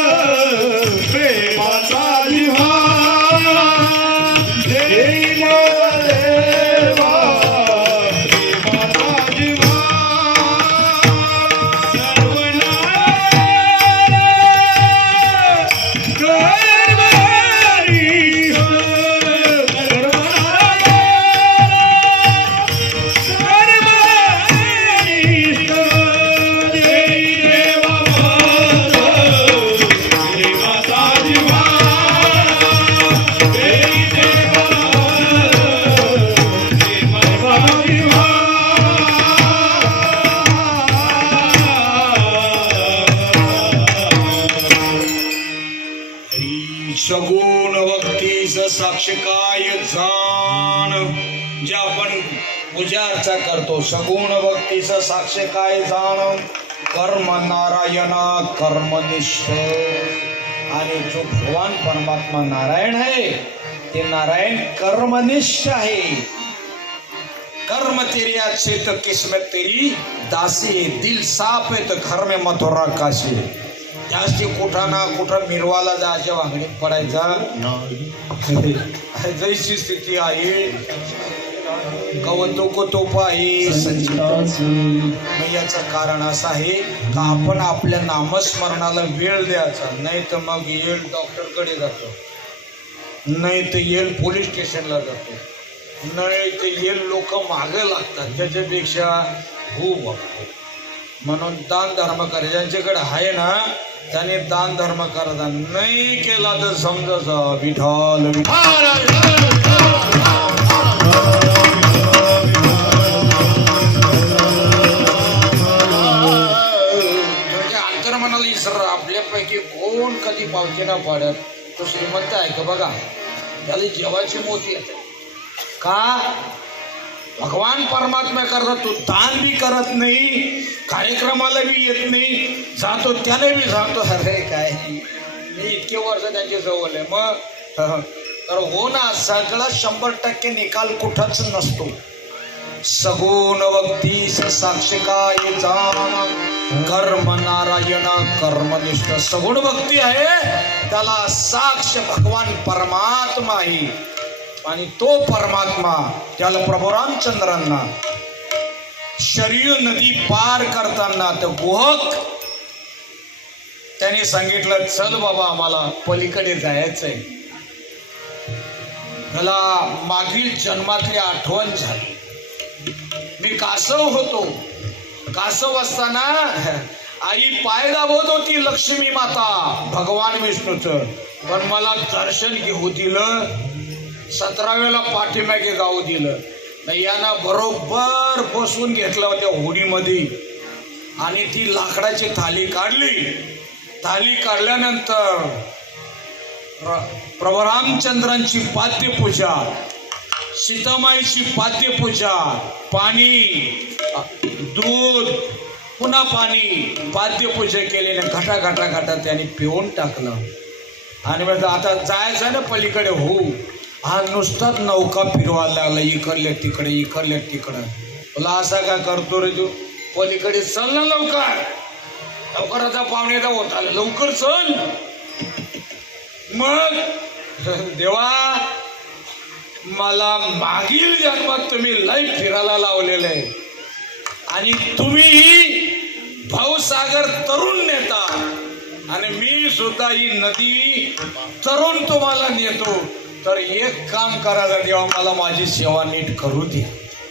प्रेमाचा जिव्हा, देई देवा प्रेमाचा जिव्हा, सगुण भक्तीच साक्ष काय जाण. जे आपण पूजा अर्चा करतो, सगुण भक्तीच साक्ष काय जाण, कर्म नारायण कर्मनिष्ठ. आणि जो भगवान परमात्मा नारायण आहे ते नारायण कर्मनिष्ठ आहे. कर्म तेरी अच्छे तो किस्मत तेरी दासी, दिल साफ है तो घर में मथुरा काशी. जास्ती कुठं ना कुठं मिरवाला जायच्या वांगडीत पडायचा जैसी स्थिती आहे. कवतो को तोप आहे संचित. याचं कारण असं आहे का आपण आपल्या नामस्मरणाला वेळ द्यायचा, नाही तर मग येईल डॉक्टरकडे जातो, नाही तर येईल पोलीस स्टेशनला जातो, नाही तर येईल लोक मागे लागतात. त्याच्यापेक्षा खूप वाटतो. म्हणून दान धर्म करा. ज्यांच्याकडे आहे ना त्याने दान धर्म करायचा, नाही केला तर समजायचा विठाल अंतर्मनाला इसर. आपल्यापैकी कोण कधी पावती ना पाडत तो श्रीमंत आहे का बघा, त्याला जेवाची मोती येते का. भगवान परमात्मा करता तो दान भी करत नाही, कार्यक्रमाला भी येत नाही, जातो त्याने बी जातो. अरे काय मी इतके वर्ष त्यांची जवळ आहे मग. तर हो ना, सगळा 100% निकाल कुठंच नसतो. सगुण भक्ती साक्ष काय जाण, कर्म नारायण कर्मनिष्ठ. सगुण भक्ती आहे त्याला साक्ष भगवान परमात्मा आहे. आणि तो परमात्मा त्याला प्रभू रामचंद्रांना शरयू नदी पार करताना तर गुहक त्याने सांगितलं, चल बाबा आम्हाला पलीकडे जायचंय. त्याला मागील जन्मातली आठवण झाली. मी कासव होतो, कासव असताना आई पाय दाबत होती लक्ष्मी माता भगवान विष्णूचं, पण मला दर्शन घेऊ दिलं, 17 वेळा पाठीमागे जाऊ दिलं नाही. यानं बरोबर बसून घेतलं होत्या होडीमध्ये आणि ती लाकडाची थाली काढली. थाली काढल्यानंतर प्रभू रामचंद्रांची पाद्यपूजा, सीतामाईची पाद्यपूजा, पाणी, दूध, पुन्हा पाणी, पाद्यपूजा केलेल्या घटा त्यांनी पिऊन टाकलं. आणि म्हणतो आता जायचं ना पलीकडे. हो, हा नुसताच नौका फिरवायला लागला, इकडले तिकडे. तुला असा का करतो रे तू? पलीकडे चल ना लवकर आता पाहुणेदा होत आलं, लवकर चल. मग देवा, मला मागील जन्मात तुम्ही लय फिरायला लावलेलं आहे आणि तुम्ही भाऊसागर तरुण नेता आणि मी सुद्धा ही नदी तरुण तुम्हाला नेतो. तर एक काम करा देवा, मला माझी सेवा नीट करू द्या,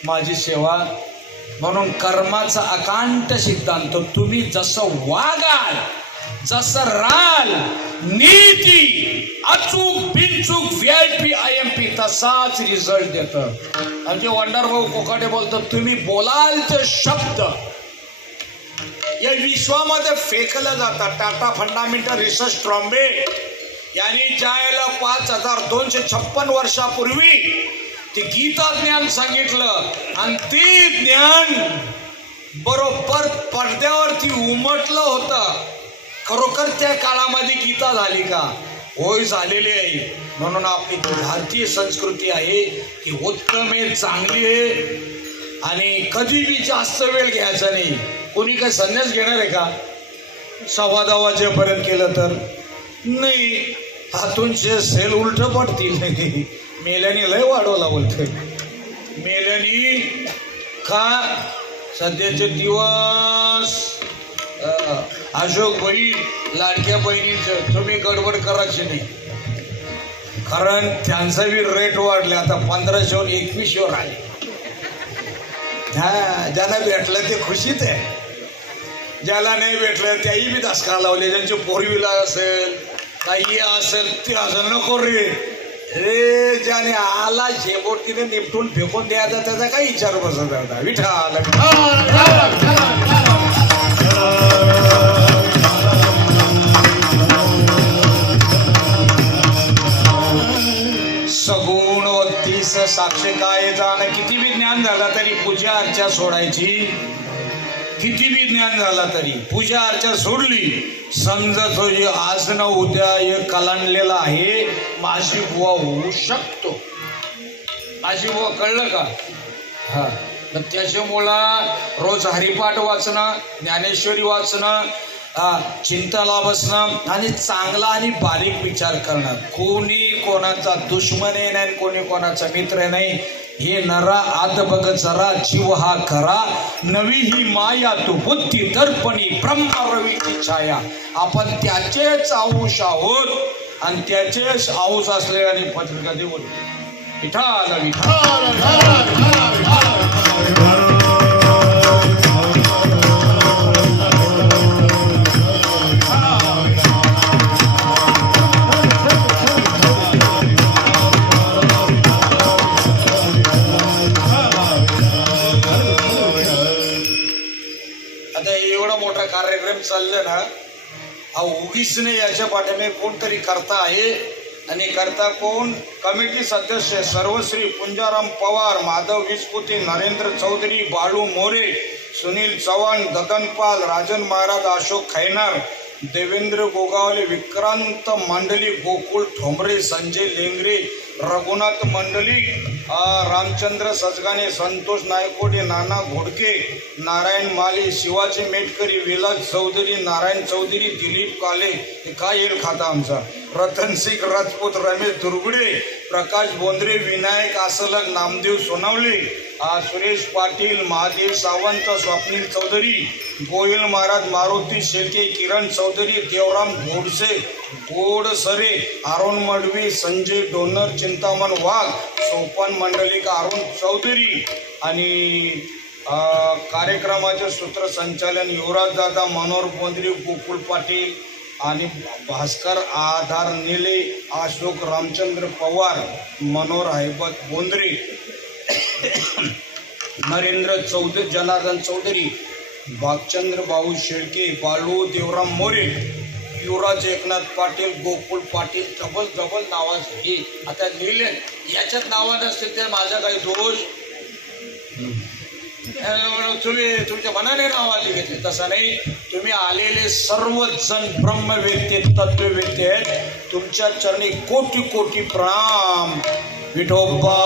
माझी सेवा. म्हणून कर्माचा अकांत सिद्धांत, तुम्ही जसं वागाल, जसं राल, नीती अचूक बिनचूक VIP IMP तसाच रिझल्ट देतं. आमचे वंडर भाऊ कोकाटे बोलतात, तुम्ही बोलाल ते शब्द या विश्वामध्ये फेकलं जातात. टाटा फंडामेंटल रिसर्च ट्रॉम्बे यांनी ज्याला 5256 वर्षापूर्वी ते गीता ज्ञान सांगितलं आणि ते ज्ञान बरोबर पडद्यावरती उमटलं होतं. खरोखर त्या काळामध्ये गीता झाली का? होय, झालेली आहे. म्हणून आपली भारतीय संस्कृती आहे ती उत्तम आहे, चांगली आहे आणि कधी बी जास्त वेळ घ्यायचा नाही. कोणी काय संन्यास घेणार आहे का? 10:15 वाजेपर्यंत केलं तर नाही, हातून सेल उलट पडतील. मेल्याने लय वाढवला बोलतोय. मेल्याने का सध्याचे दिवस अशोक बहीण, लाडक्या बहिणींचं तुम्ही गडबड करायची नाही, कारण त्यांचा बी रेट वाढले. आता 1500 2100 आले. हा, ज्यांना भेटलं ते खुशीत आहे, ज्याला नाही भेटलं त्याही बी दसका लावले. ज्यांचे 4 व्हीलर असेल, काही असेल ते असं नको रे. ज्याने आला शेपोटीने निपटून फेकून द्यायचा त्याचा काही विचार बसत होता. विठाल सगुण वक्तीस साक्ष काय जाणं. किती बी ज्ञान झाला तरी पूजा अर्चा सोडायची. किती बी ज्ञान झाला तरी पूजा अर्चा सोडली, समजत होई आज न उद्या एक कलांडलेला आहे, माझी बुवा होऊ शकतो. माझी बुवा कळलं का? हा, तर त्याच्यामुळं रोज हरिपाठ वाचणं, ज्ञानेश्वरी वाचणं, चिंताला बसणं आणि चांगला आणि बारीक विचार करणं. कोणी कोणाचा दुश्मन आहे नाही, कोणी कोणाचा मित्र नाही. हे नरा आद बघ जरा जीव हा खरा, नवी ही माया तू बुद्धी दर्पणी ब्रह्मरवीची छाया. आपण त्याचेच अंश आहोत आणि त्याचेच अंश असले आणि पत्रिका देऊन विठाल विठाल. कार्यक्रम चाललं ना, हा उगीच नाही. याच्या पाठीमागे कोणतरी करता आहे आणि करता कोण? कमिटी सदस्य सर्वश्री पुंजाराम पवार, माधव विस्पुते, नरेंद्र चौधरी, बाळू मोरे, सुनील चव्हाण, ददनपाल, राजन महाराज, अशोक खैनार, देवेंद्र गोगावले, विक्रांत मंडली, गोकुळ ठोंबरे, संजय लेंगरे, रघुनाथ मंडलिक, रामचंद्र सजगाने, संतोष नायकोडे, नाना घोडके, नारायण माली, शिवाजी मेटकरी, विलास चौधरी, नारायण चौधरी, दिलीप काले, काय येईल खाता आमचा, रतन सिंग राजपूत, रमेश दुर्गुडे, प्रकाश बोंद्रे, विनायक आसलग, नामदेव सोनावले, सुरेश पाटील, महादेव सावंत, स्वप्नील चौधरी, गोयल महाराज, मारुती शेळके, किरण चौधरी, देवराम घोडसे, गोडसरे, अरुण मडवी, संजय डोनर, चिंतामण वाघ, सोपान मंडलिक, अरुण चौधरी आणि कार्यक्रमाचे सूत्रसंचालन युवराज दादा, मनोहर बोंद्रे, गोकुळ पाटील आणि भास्कर आधार निले, अशोक रामचंद्र पवार, मनोहर हैबत बोंद्रे, नरेंद्र चौधरी, जनार्दन चौधरी, भागचंद्र भाऊ शेळके, बाळू देवराम मोरे, युवराज एकनाथ पाटील, गोकुळ पाटील, डबल डबल नावाची आता लिहिले. याच्यात नावं नसतील तर माझा काही दोष. तुम्ही तुमच्या मनाने नावाची घेतली, तसं नाही. तुम्ही आलेले सर्वजण ब्रह्म व्यक्ती, तत्व व्यक्ती आहेत. तुमच्या चरणी कोटी कोटी प्रणाम. विठोबा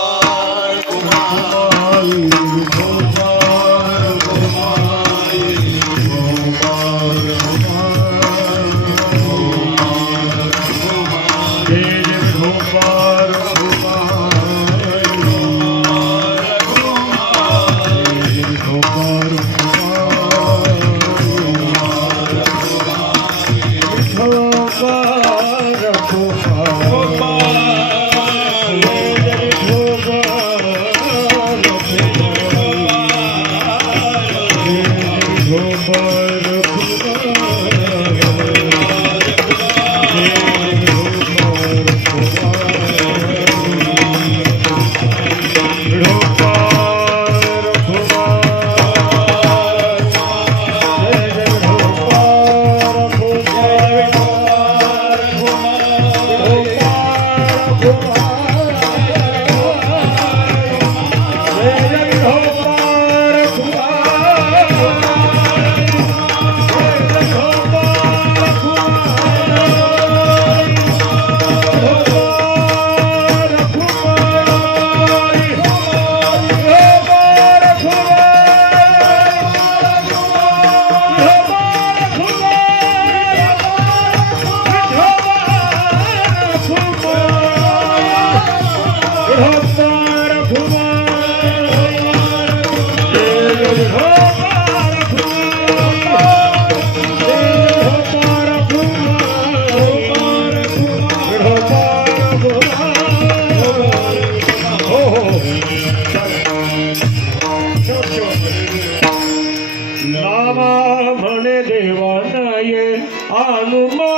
नामा म्हणे देवा नाये हनुमान,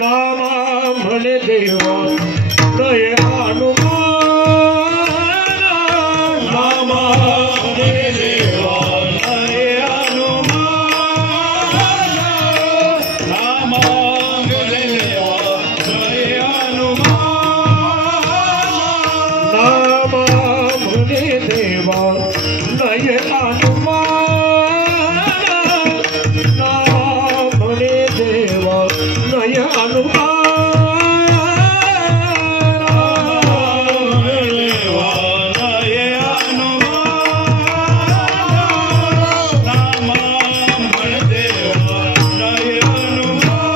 नामा म्हणे देवा नये हनुमान, नामा म्हणे देवा नये हनुमान, नामा म्हणे देवा नये हनुमान, नामा म्हणे देवा नये हनुमान, नाम म्हणे देवा नये हनुमान, नाम देवा नये हनुमान, नाम म्हणे देवा नये हनुमान.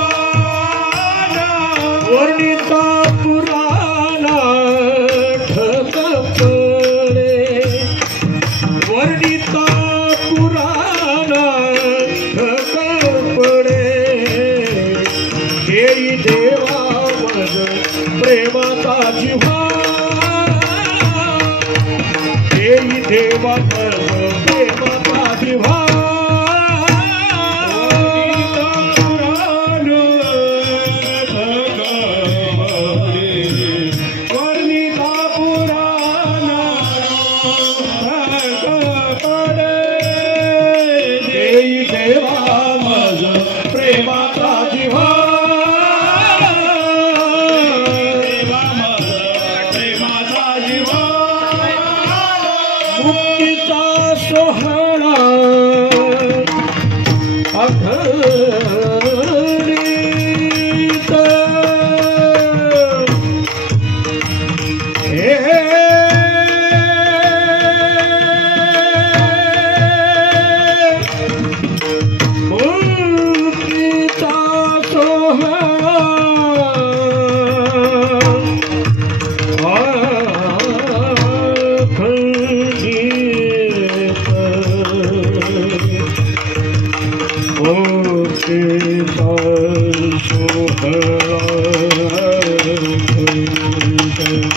वर्णिता पुराणा ठक पडे, वर्णिता पुराणा ठक पडे, देई देवा मज प्रेमाचा जिव्हा, देई देवा मज प्रेमाचा जिव्हा. वर्णिता पुराणा ठक पडे, देई देवा मज प्रेमाचा जिव्हा, प्रेमाचा जिव्हा. मुक्तीचा सोहळा अघडीत, हे मुक्तीचा सोहळा अघडीत,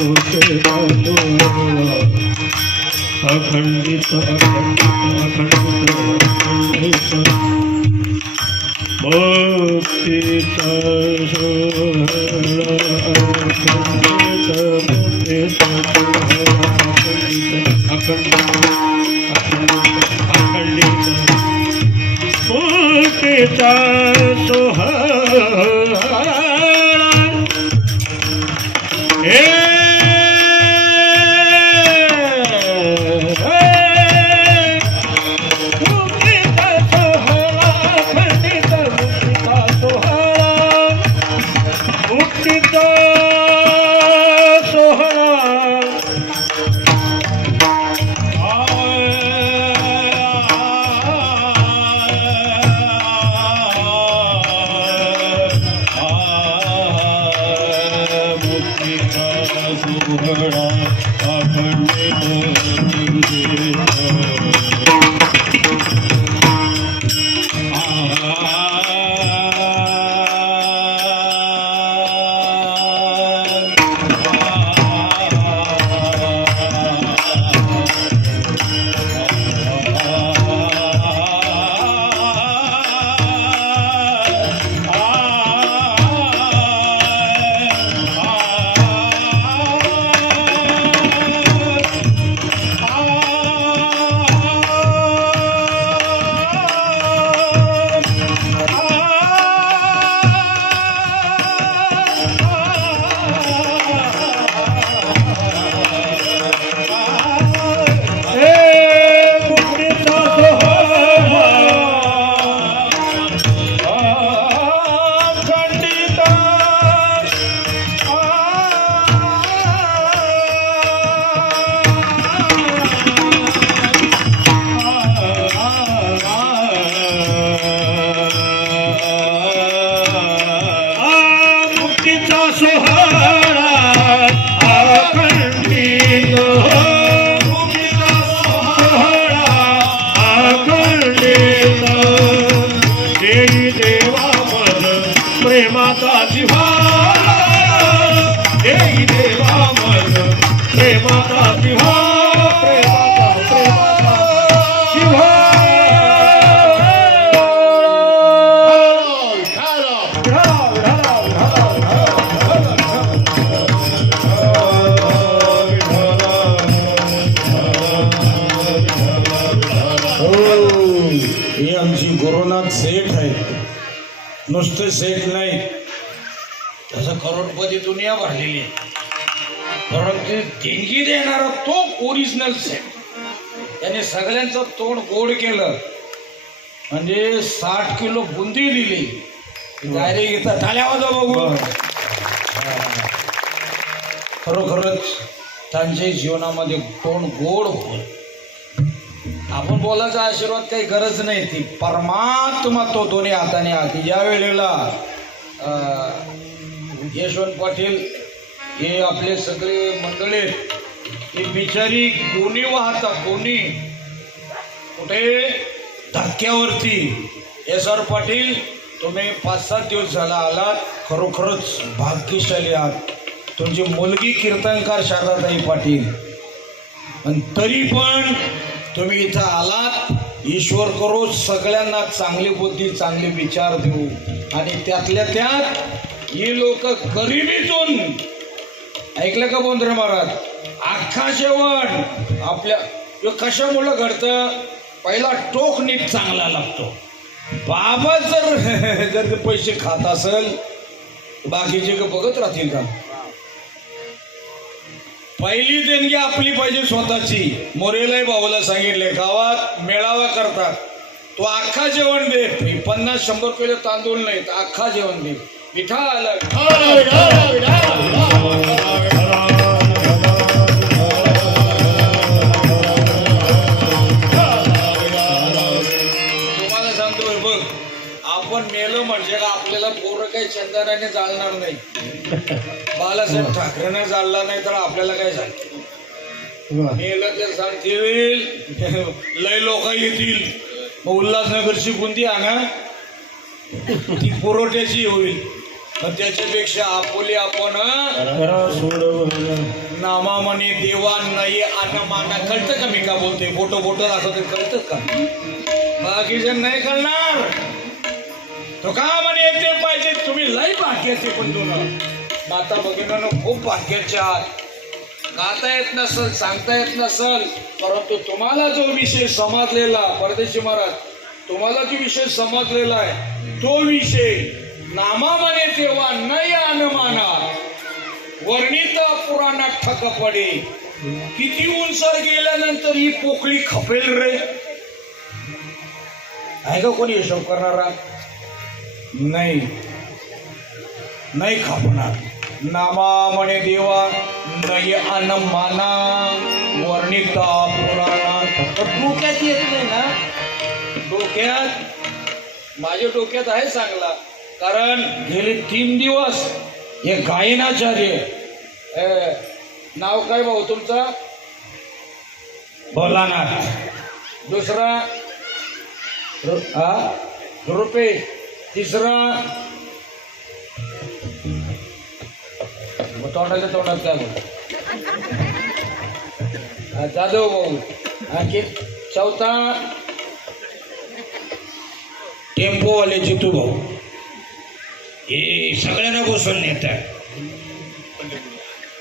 मुक्तीचा सोहळा अखंडित, अखंडित, अखंडित, मुक्तीचा सोहळा अखंडित, मुक्तीचा सोहळा अखंडित, अखंडित, अखंडित, मुक्तीचा मुक्तीचा सोहळा हे मुक्तीचा सोहळा खंडित मुक्तीचा सोहळा मुक्तीचा सोहळा मुक्तीचा सोहळा अखंडित प्रेमाचा जिव्हाळा देई देवा मन प्रेमाचा जिव्हाळा प्रेमाचा ही आमची गुरुनाथ सेठ आहे. नुसतं सेठ नाही, त्याचं करोडपती दुनिया भरलेली आहे. परंतु देणगी देणारा तो ओरिजिनल सेठ. त्याने सगळ्यांचं तोंड गोड केलं. म्हणजे 60 किलो बुंदी दिली. डायरेक्ट घेतात टाळ्या वाजवा बघू. खरोखरच त्यांच्या जीवनामध्ये तोंड गोड होईल. आपण बोलायचा आशीर्वाद काही गरज नाही. ती परमात्मा तो दोन्ही हाताने हाती. ज्या वेळेला यशवंत पाटील हे आपले सगळे मंडळी ही बिचारी कोणी वाहतात, कोणी कुठे धक्क्यावरती. एस.आर. पाटील तुम्ही 5-7 दिवस झाला आलात, खरोखरच भाग्यशाली आहात. तुमची मुलगी कीर्तनकार शारदाताई पाटील, आणि तरी पण तुम्ही इथं आलात. ईश्वर करो सगळ्यांना चांगली बुद्धी चांगले विचार देऊ. आणि त्यातल्या त्यात ही लोक गरिबीतून, ऐकलं का बोंद्रे महाराज, अख्खा जेवण आपल्या कशामुळं घडतं. पहिला टोक नीट चांगला लागतो. बाबा जर पैसे खात असेल, बाकीचे का बघत राहतील का. पहिली देणगी आपली पाहिजे स्वतःची. मोरेलाही भाऊला सांगितले, गावात मेळावा करतात, तो अख्खा जेवण दे. 50-100 किलो तांदूळ नाही, तर अख्खा जेवण दे. पिठा आला तुम्हाला सांगतोय बघ, आपण मेलो म्हणजे का आपल्याला पोरं काही चंदनाने जाळणार नाही. बाळासाहेब ठाकरेने जाळला नाही तर आपल्याला काय सांगतील. मेलं तर सांगतील लय लोक येतील. मग उल्हासनगरची बुंदी आणा, ती पुरवठ्याची होईल. पण त्याच्यापेक्षा आपोली आपण नामामणी देवा नाही अनमाना. कळतं का मी का बोलते. बोटो बोटो दाखवते, कळतं का. बाकीजण नाही कळणार. तो का म्हणे ते पाहिजे. तुम्ही लय भाग्याचे पण दोन माता भगिनींनो खूप भाग्याच्या आहात. गाता येत नसल, सांगता येत नसल, परंतु तुम्हाला जो विषय समजलेला, परदेशी महाराज तुम्हाला जो विषय समजलेला आहे तो विषय नामा म्हणे तेव्हा नाही अनुमाना वर्णित पुराणात ठक पडे. किती उंचर गेल्यानंतर ही पोकळी खपेल रे. आहे का कोणी हिशोब करणारा? नाही, नाही खपणार. नामा म्हणे देवा नाही अनुमाना वर्णित पुराणात. डोक्यात येत नाही ना. डोक्यात माझ्या डोक्यात आहे चांगला. कारण गेले 3 दिवस हे गायनाचार्य नाव काय भाऊ तुमचा? भोलानाथ. दुसरा रुपे. तिसरा तोंडाच्या तोंडात काय बोल जाधव भाऊ. आणखी चौथा टेम्पोवाले जितू भाऊ. हे सगळ्यांना बसून नेतात.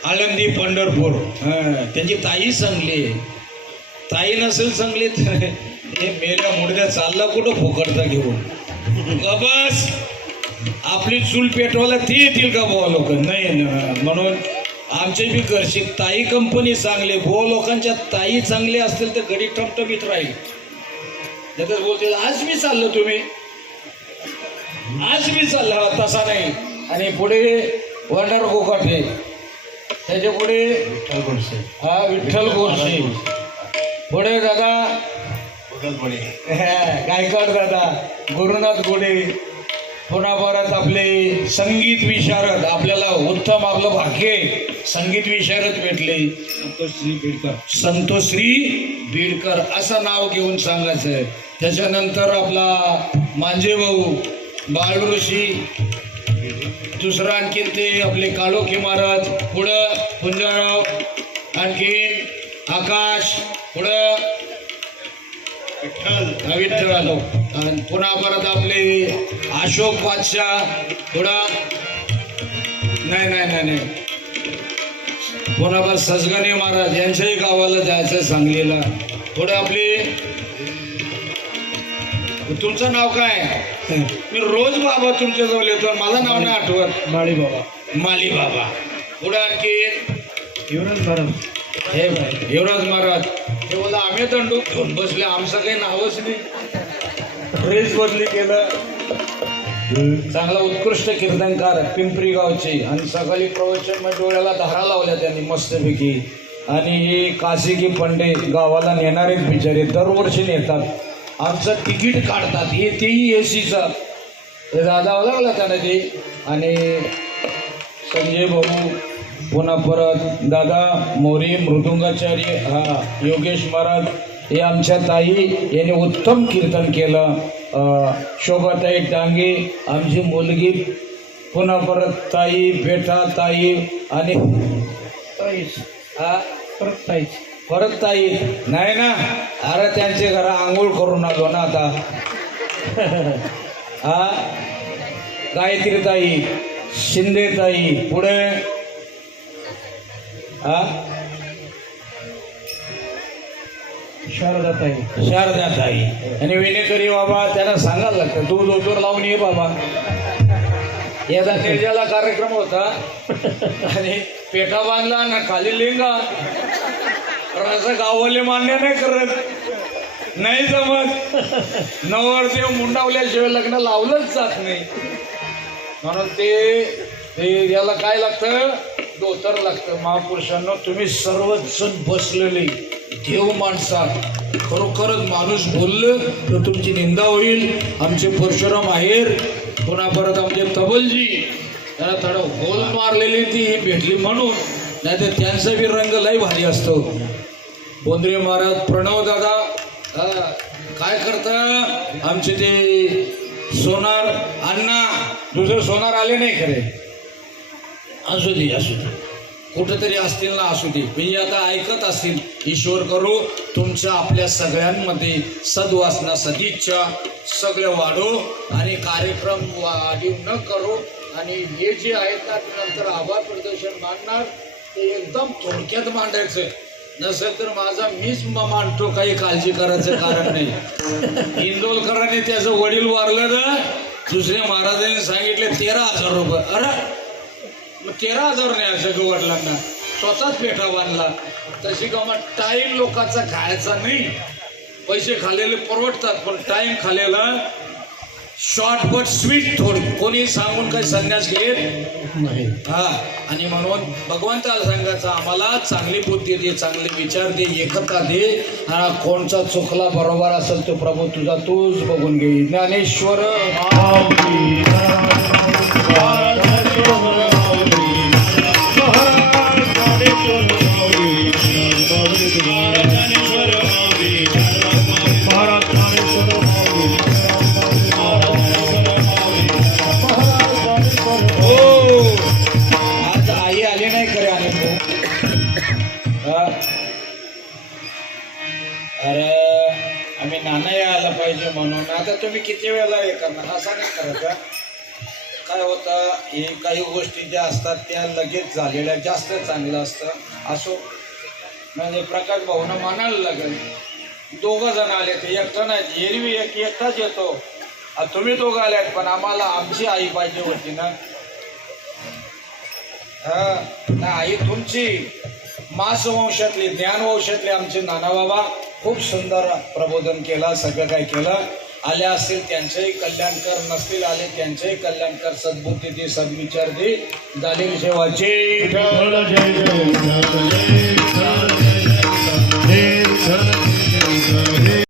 आळंदी पंढरपूर. त्यांची ताई चांगली. ताई नसेल चांगली तर हे मेल्या मुडद्या चालला कुठं फुकटचा घेऊन. बस आपली चूल पेटवायला ती येतील का बुवा लोक? नाही ना. म्हणून आमचे बी घरचे ताई कंपनी चांगले. बुवा लोकांच्या ताई चांगले असतील तर घडी टमटमीत राहील. त्यातच बोलतील आज मी चाललो तुम्ही आज मी चालला. तसा नाही. आणि पुढे वंडर गोकाटे. त्याच्या पुढे विठ्ठल गोडसे. पुढे दादा गायकवाड दादा गुरुनाथ गोडे. पुन्हा परत आपले संगीत विशारद. आपल्याला उत्तम आपलं भाग्य संगीत विशारद भेटले. संतोश्री बीडकर असं नाव घेऊन सांगायचं. त्याच्यानंतर आपला मांजे भाऊ बाळऋषी. दुसरं आणखीन ते आपले काळोखी महाराज. पुढं पुंजाराव. आणखीन आकाश. पुढं विठ्ठल आलो. आणि पुन्हा परत आपले अशोक बादशाह. पुढं नाही नाही नाही नाही पुन्हा परत सजगाने महाराज यांच्याही गावाला जायचं सांगलीला. पुढे आपले तुमचं नाव काय? मी रोज बाबा तुमच्या जवळ येतो. मला नाव नाही आठवत. माळी बाबा. माली बाबा. पुढे आणखी युवराज महाराज. हे युवराज महाराज. हे बोला आम्ही दंडू घेऊन बसले. आमचं काही नावच नाही. ड्रेस बदली केलं. चांगला उत्कृष्ट कीर्तनकार पिंपरी गावचे. आणि सकाळी प्रवचन मध्ये डोळ्याला धारा लावल्या त्यांनी मस्तपैकी. आणि हे काशिकी पंडे गावाला नेणारे बिचारे दरवर्षी नेतात. आमचं तिकीट काढतात. हे तेही एसीचं. हे दादावं लागला त्यानं ते. आणि संजय भाऊ. पुन्हा परत दादा मोरी मृदुंगाचार्य. योगेश महाराज. हे आमच्या ताई यांनी उत्तम कीर्तन केलं. शोभाताई डांगे आमची मुलगी. पुन्हा परत ताई बेटा ताई. आणि परत ताई नाही ना. अरे त्यांचे घरा आंघोळ करून आलो ना आता. गायत्री ताई. शिंदे ताई. पुढे शारदाताई. शारदाताई. आणि विनेकरी बाबा. त्यांना सांगायला लागतं दूध ओतूर लावून ये बाबा. याचा निर्जाला कार्यक्रम होता. आणि पेटा बांधला ना खाली लिंगा. पण असं गाववाले मान्य नाही करत. नाही जमत. नवरदेव मुंडावल्याशिवाय लग्न लावलंच जात नाही. म्हणून ते याला काय लागतं? धोतर लागतं. महापुरुषांना तुम्ही सर्वजण बसलेले देव माणसा. खरोखरच माणूस बोललं तर तुमची निंदा होईल. आमचे परशुराम आहेर. पुन्हा परत आमचे तबलजी. त्याला थोडं होल मारलेली ती भेटली म्हणून. नाही तर त्यांचा बी रंग लय भारी असतो. बोंद्रे महाराज. प्रणव दादा. काय करता आमचे ते सोनार अण्णा. दुसरं सोनार आले नाही खरे. असू दे असू दे. कुठंतरी असतील ना. असू दे. म्हणजे आता ऐकत असतील. ईश्वर करू तुमच्या आपल्या सगळ्यांमध्ये सद्वासना सदिच्छा सगळं वाढो. आणि कार्यक्रम वाढीव न करो. आणि हे जे आहेत ना नंतर आभार प्रदर्शन मांडणार ते एकदम थोडक्यात मांडायचं. नसेल तर माझा मीच मांडतो, काही काळजी करायचं कारण नाही. इंदोलकरांनी त्याचं वडील वारलं ना, दुसऱ्या महाराजांनी सांगितले 13,000 रुपये. अरे मग 13,000 नाही असं वडिलांना स्वतःच पेठा बांधला. तशी का मग टाईम लोकांचा खायचा नाही. पैसे खाल्लेले परवडतात, पण टाइम खाल्लेला शॉर्ट बट स्वीट थोडी. कोणी सांगून काही संन्यास घेत नाही. हा. आणि म्हणून भगवंताला सांगायचं आम्हाला चांगली बुद्धी दे, चांगले विचार दे, एकता दे. हा, कोणचा चुकला बरोबर असेल तो प्रभू तुझा तूच बघून घे. ज्ञानेश्वर आज आई आली नाही खरे. आणि अरे आम्ही नाना यायला पाहिजे म्हणून. आता तुम्ही किती वेळेला हे करणार असं नाही करायचं. काय होतं, हे काही गोष्टी ज्या असतात त्या लगेच झालेल्या जास्त चांगलं असतं. असो म्हणजे प्रकाश भाऊनं मानायला लागेल. 2 जण आले ते एकटा नाही. एरवी एकटाच येतो. तुम्ही 2 आल्यात, पण आम्हाला आमची आई पाहिजे होती ना. हा, आई तुमची मास वंशातली, ज्ञान वंशातले आमचे नाना बाबा खूप सुंदर प्रबोधन केलं, सगळं काय केलं. आले असतील त्यांचंही कल्याण कर, नसतील आले त्यांचंही कल्याण कर. सद्बुद्धी दे, सद्विचार दे. झालेली सेवाचे जय जय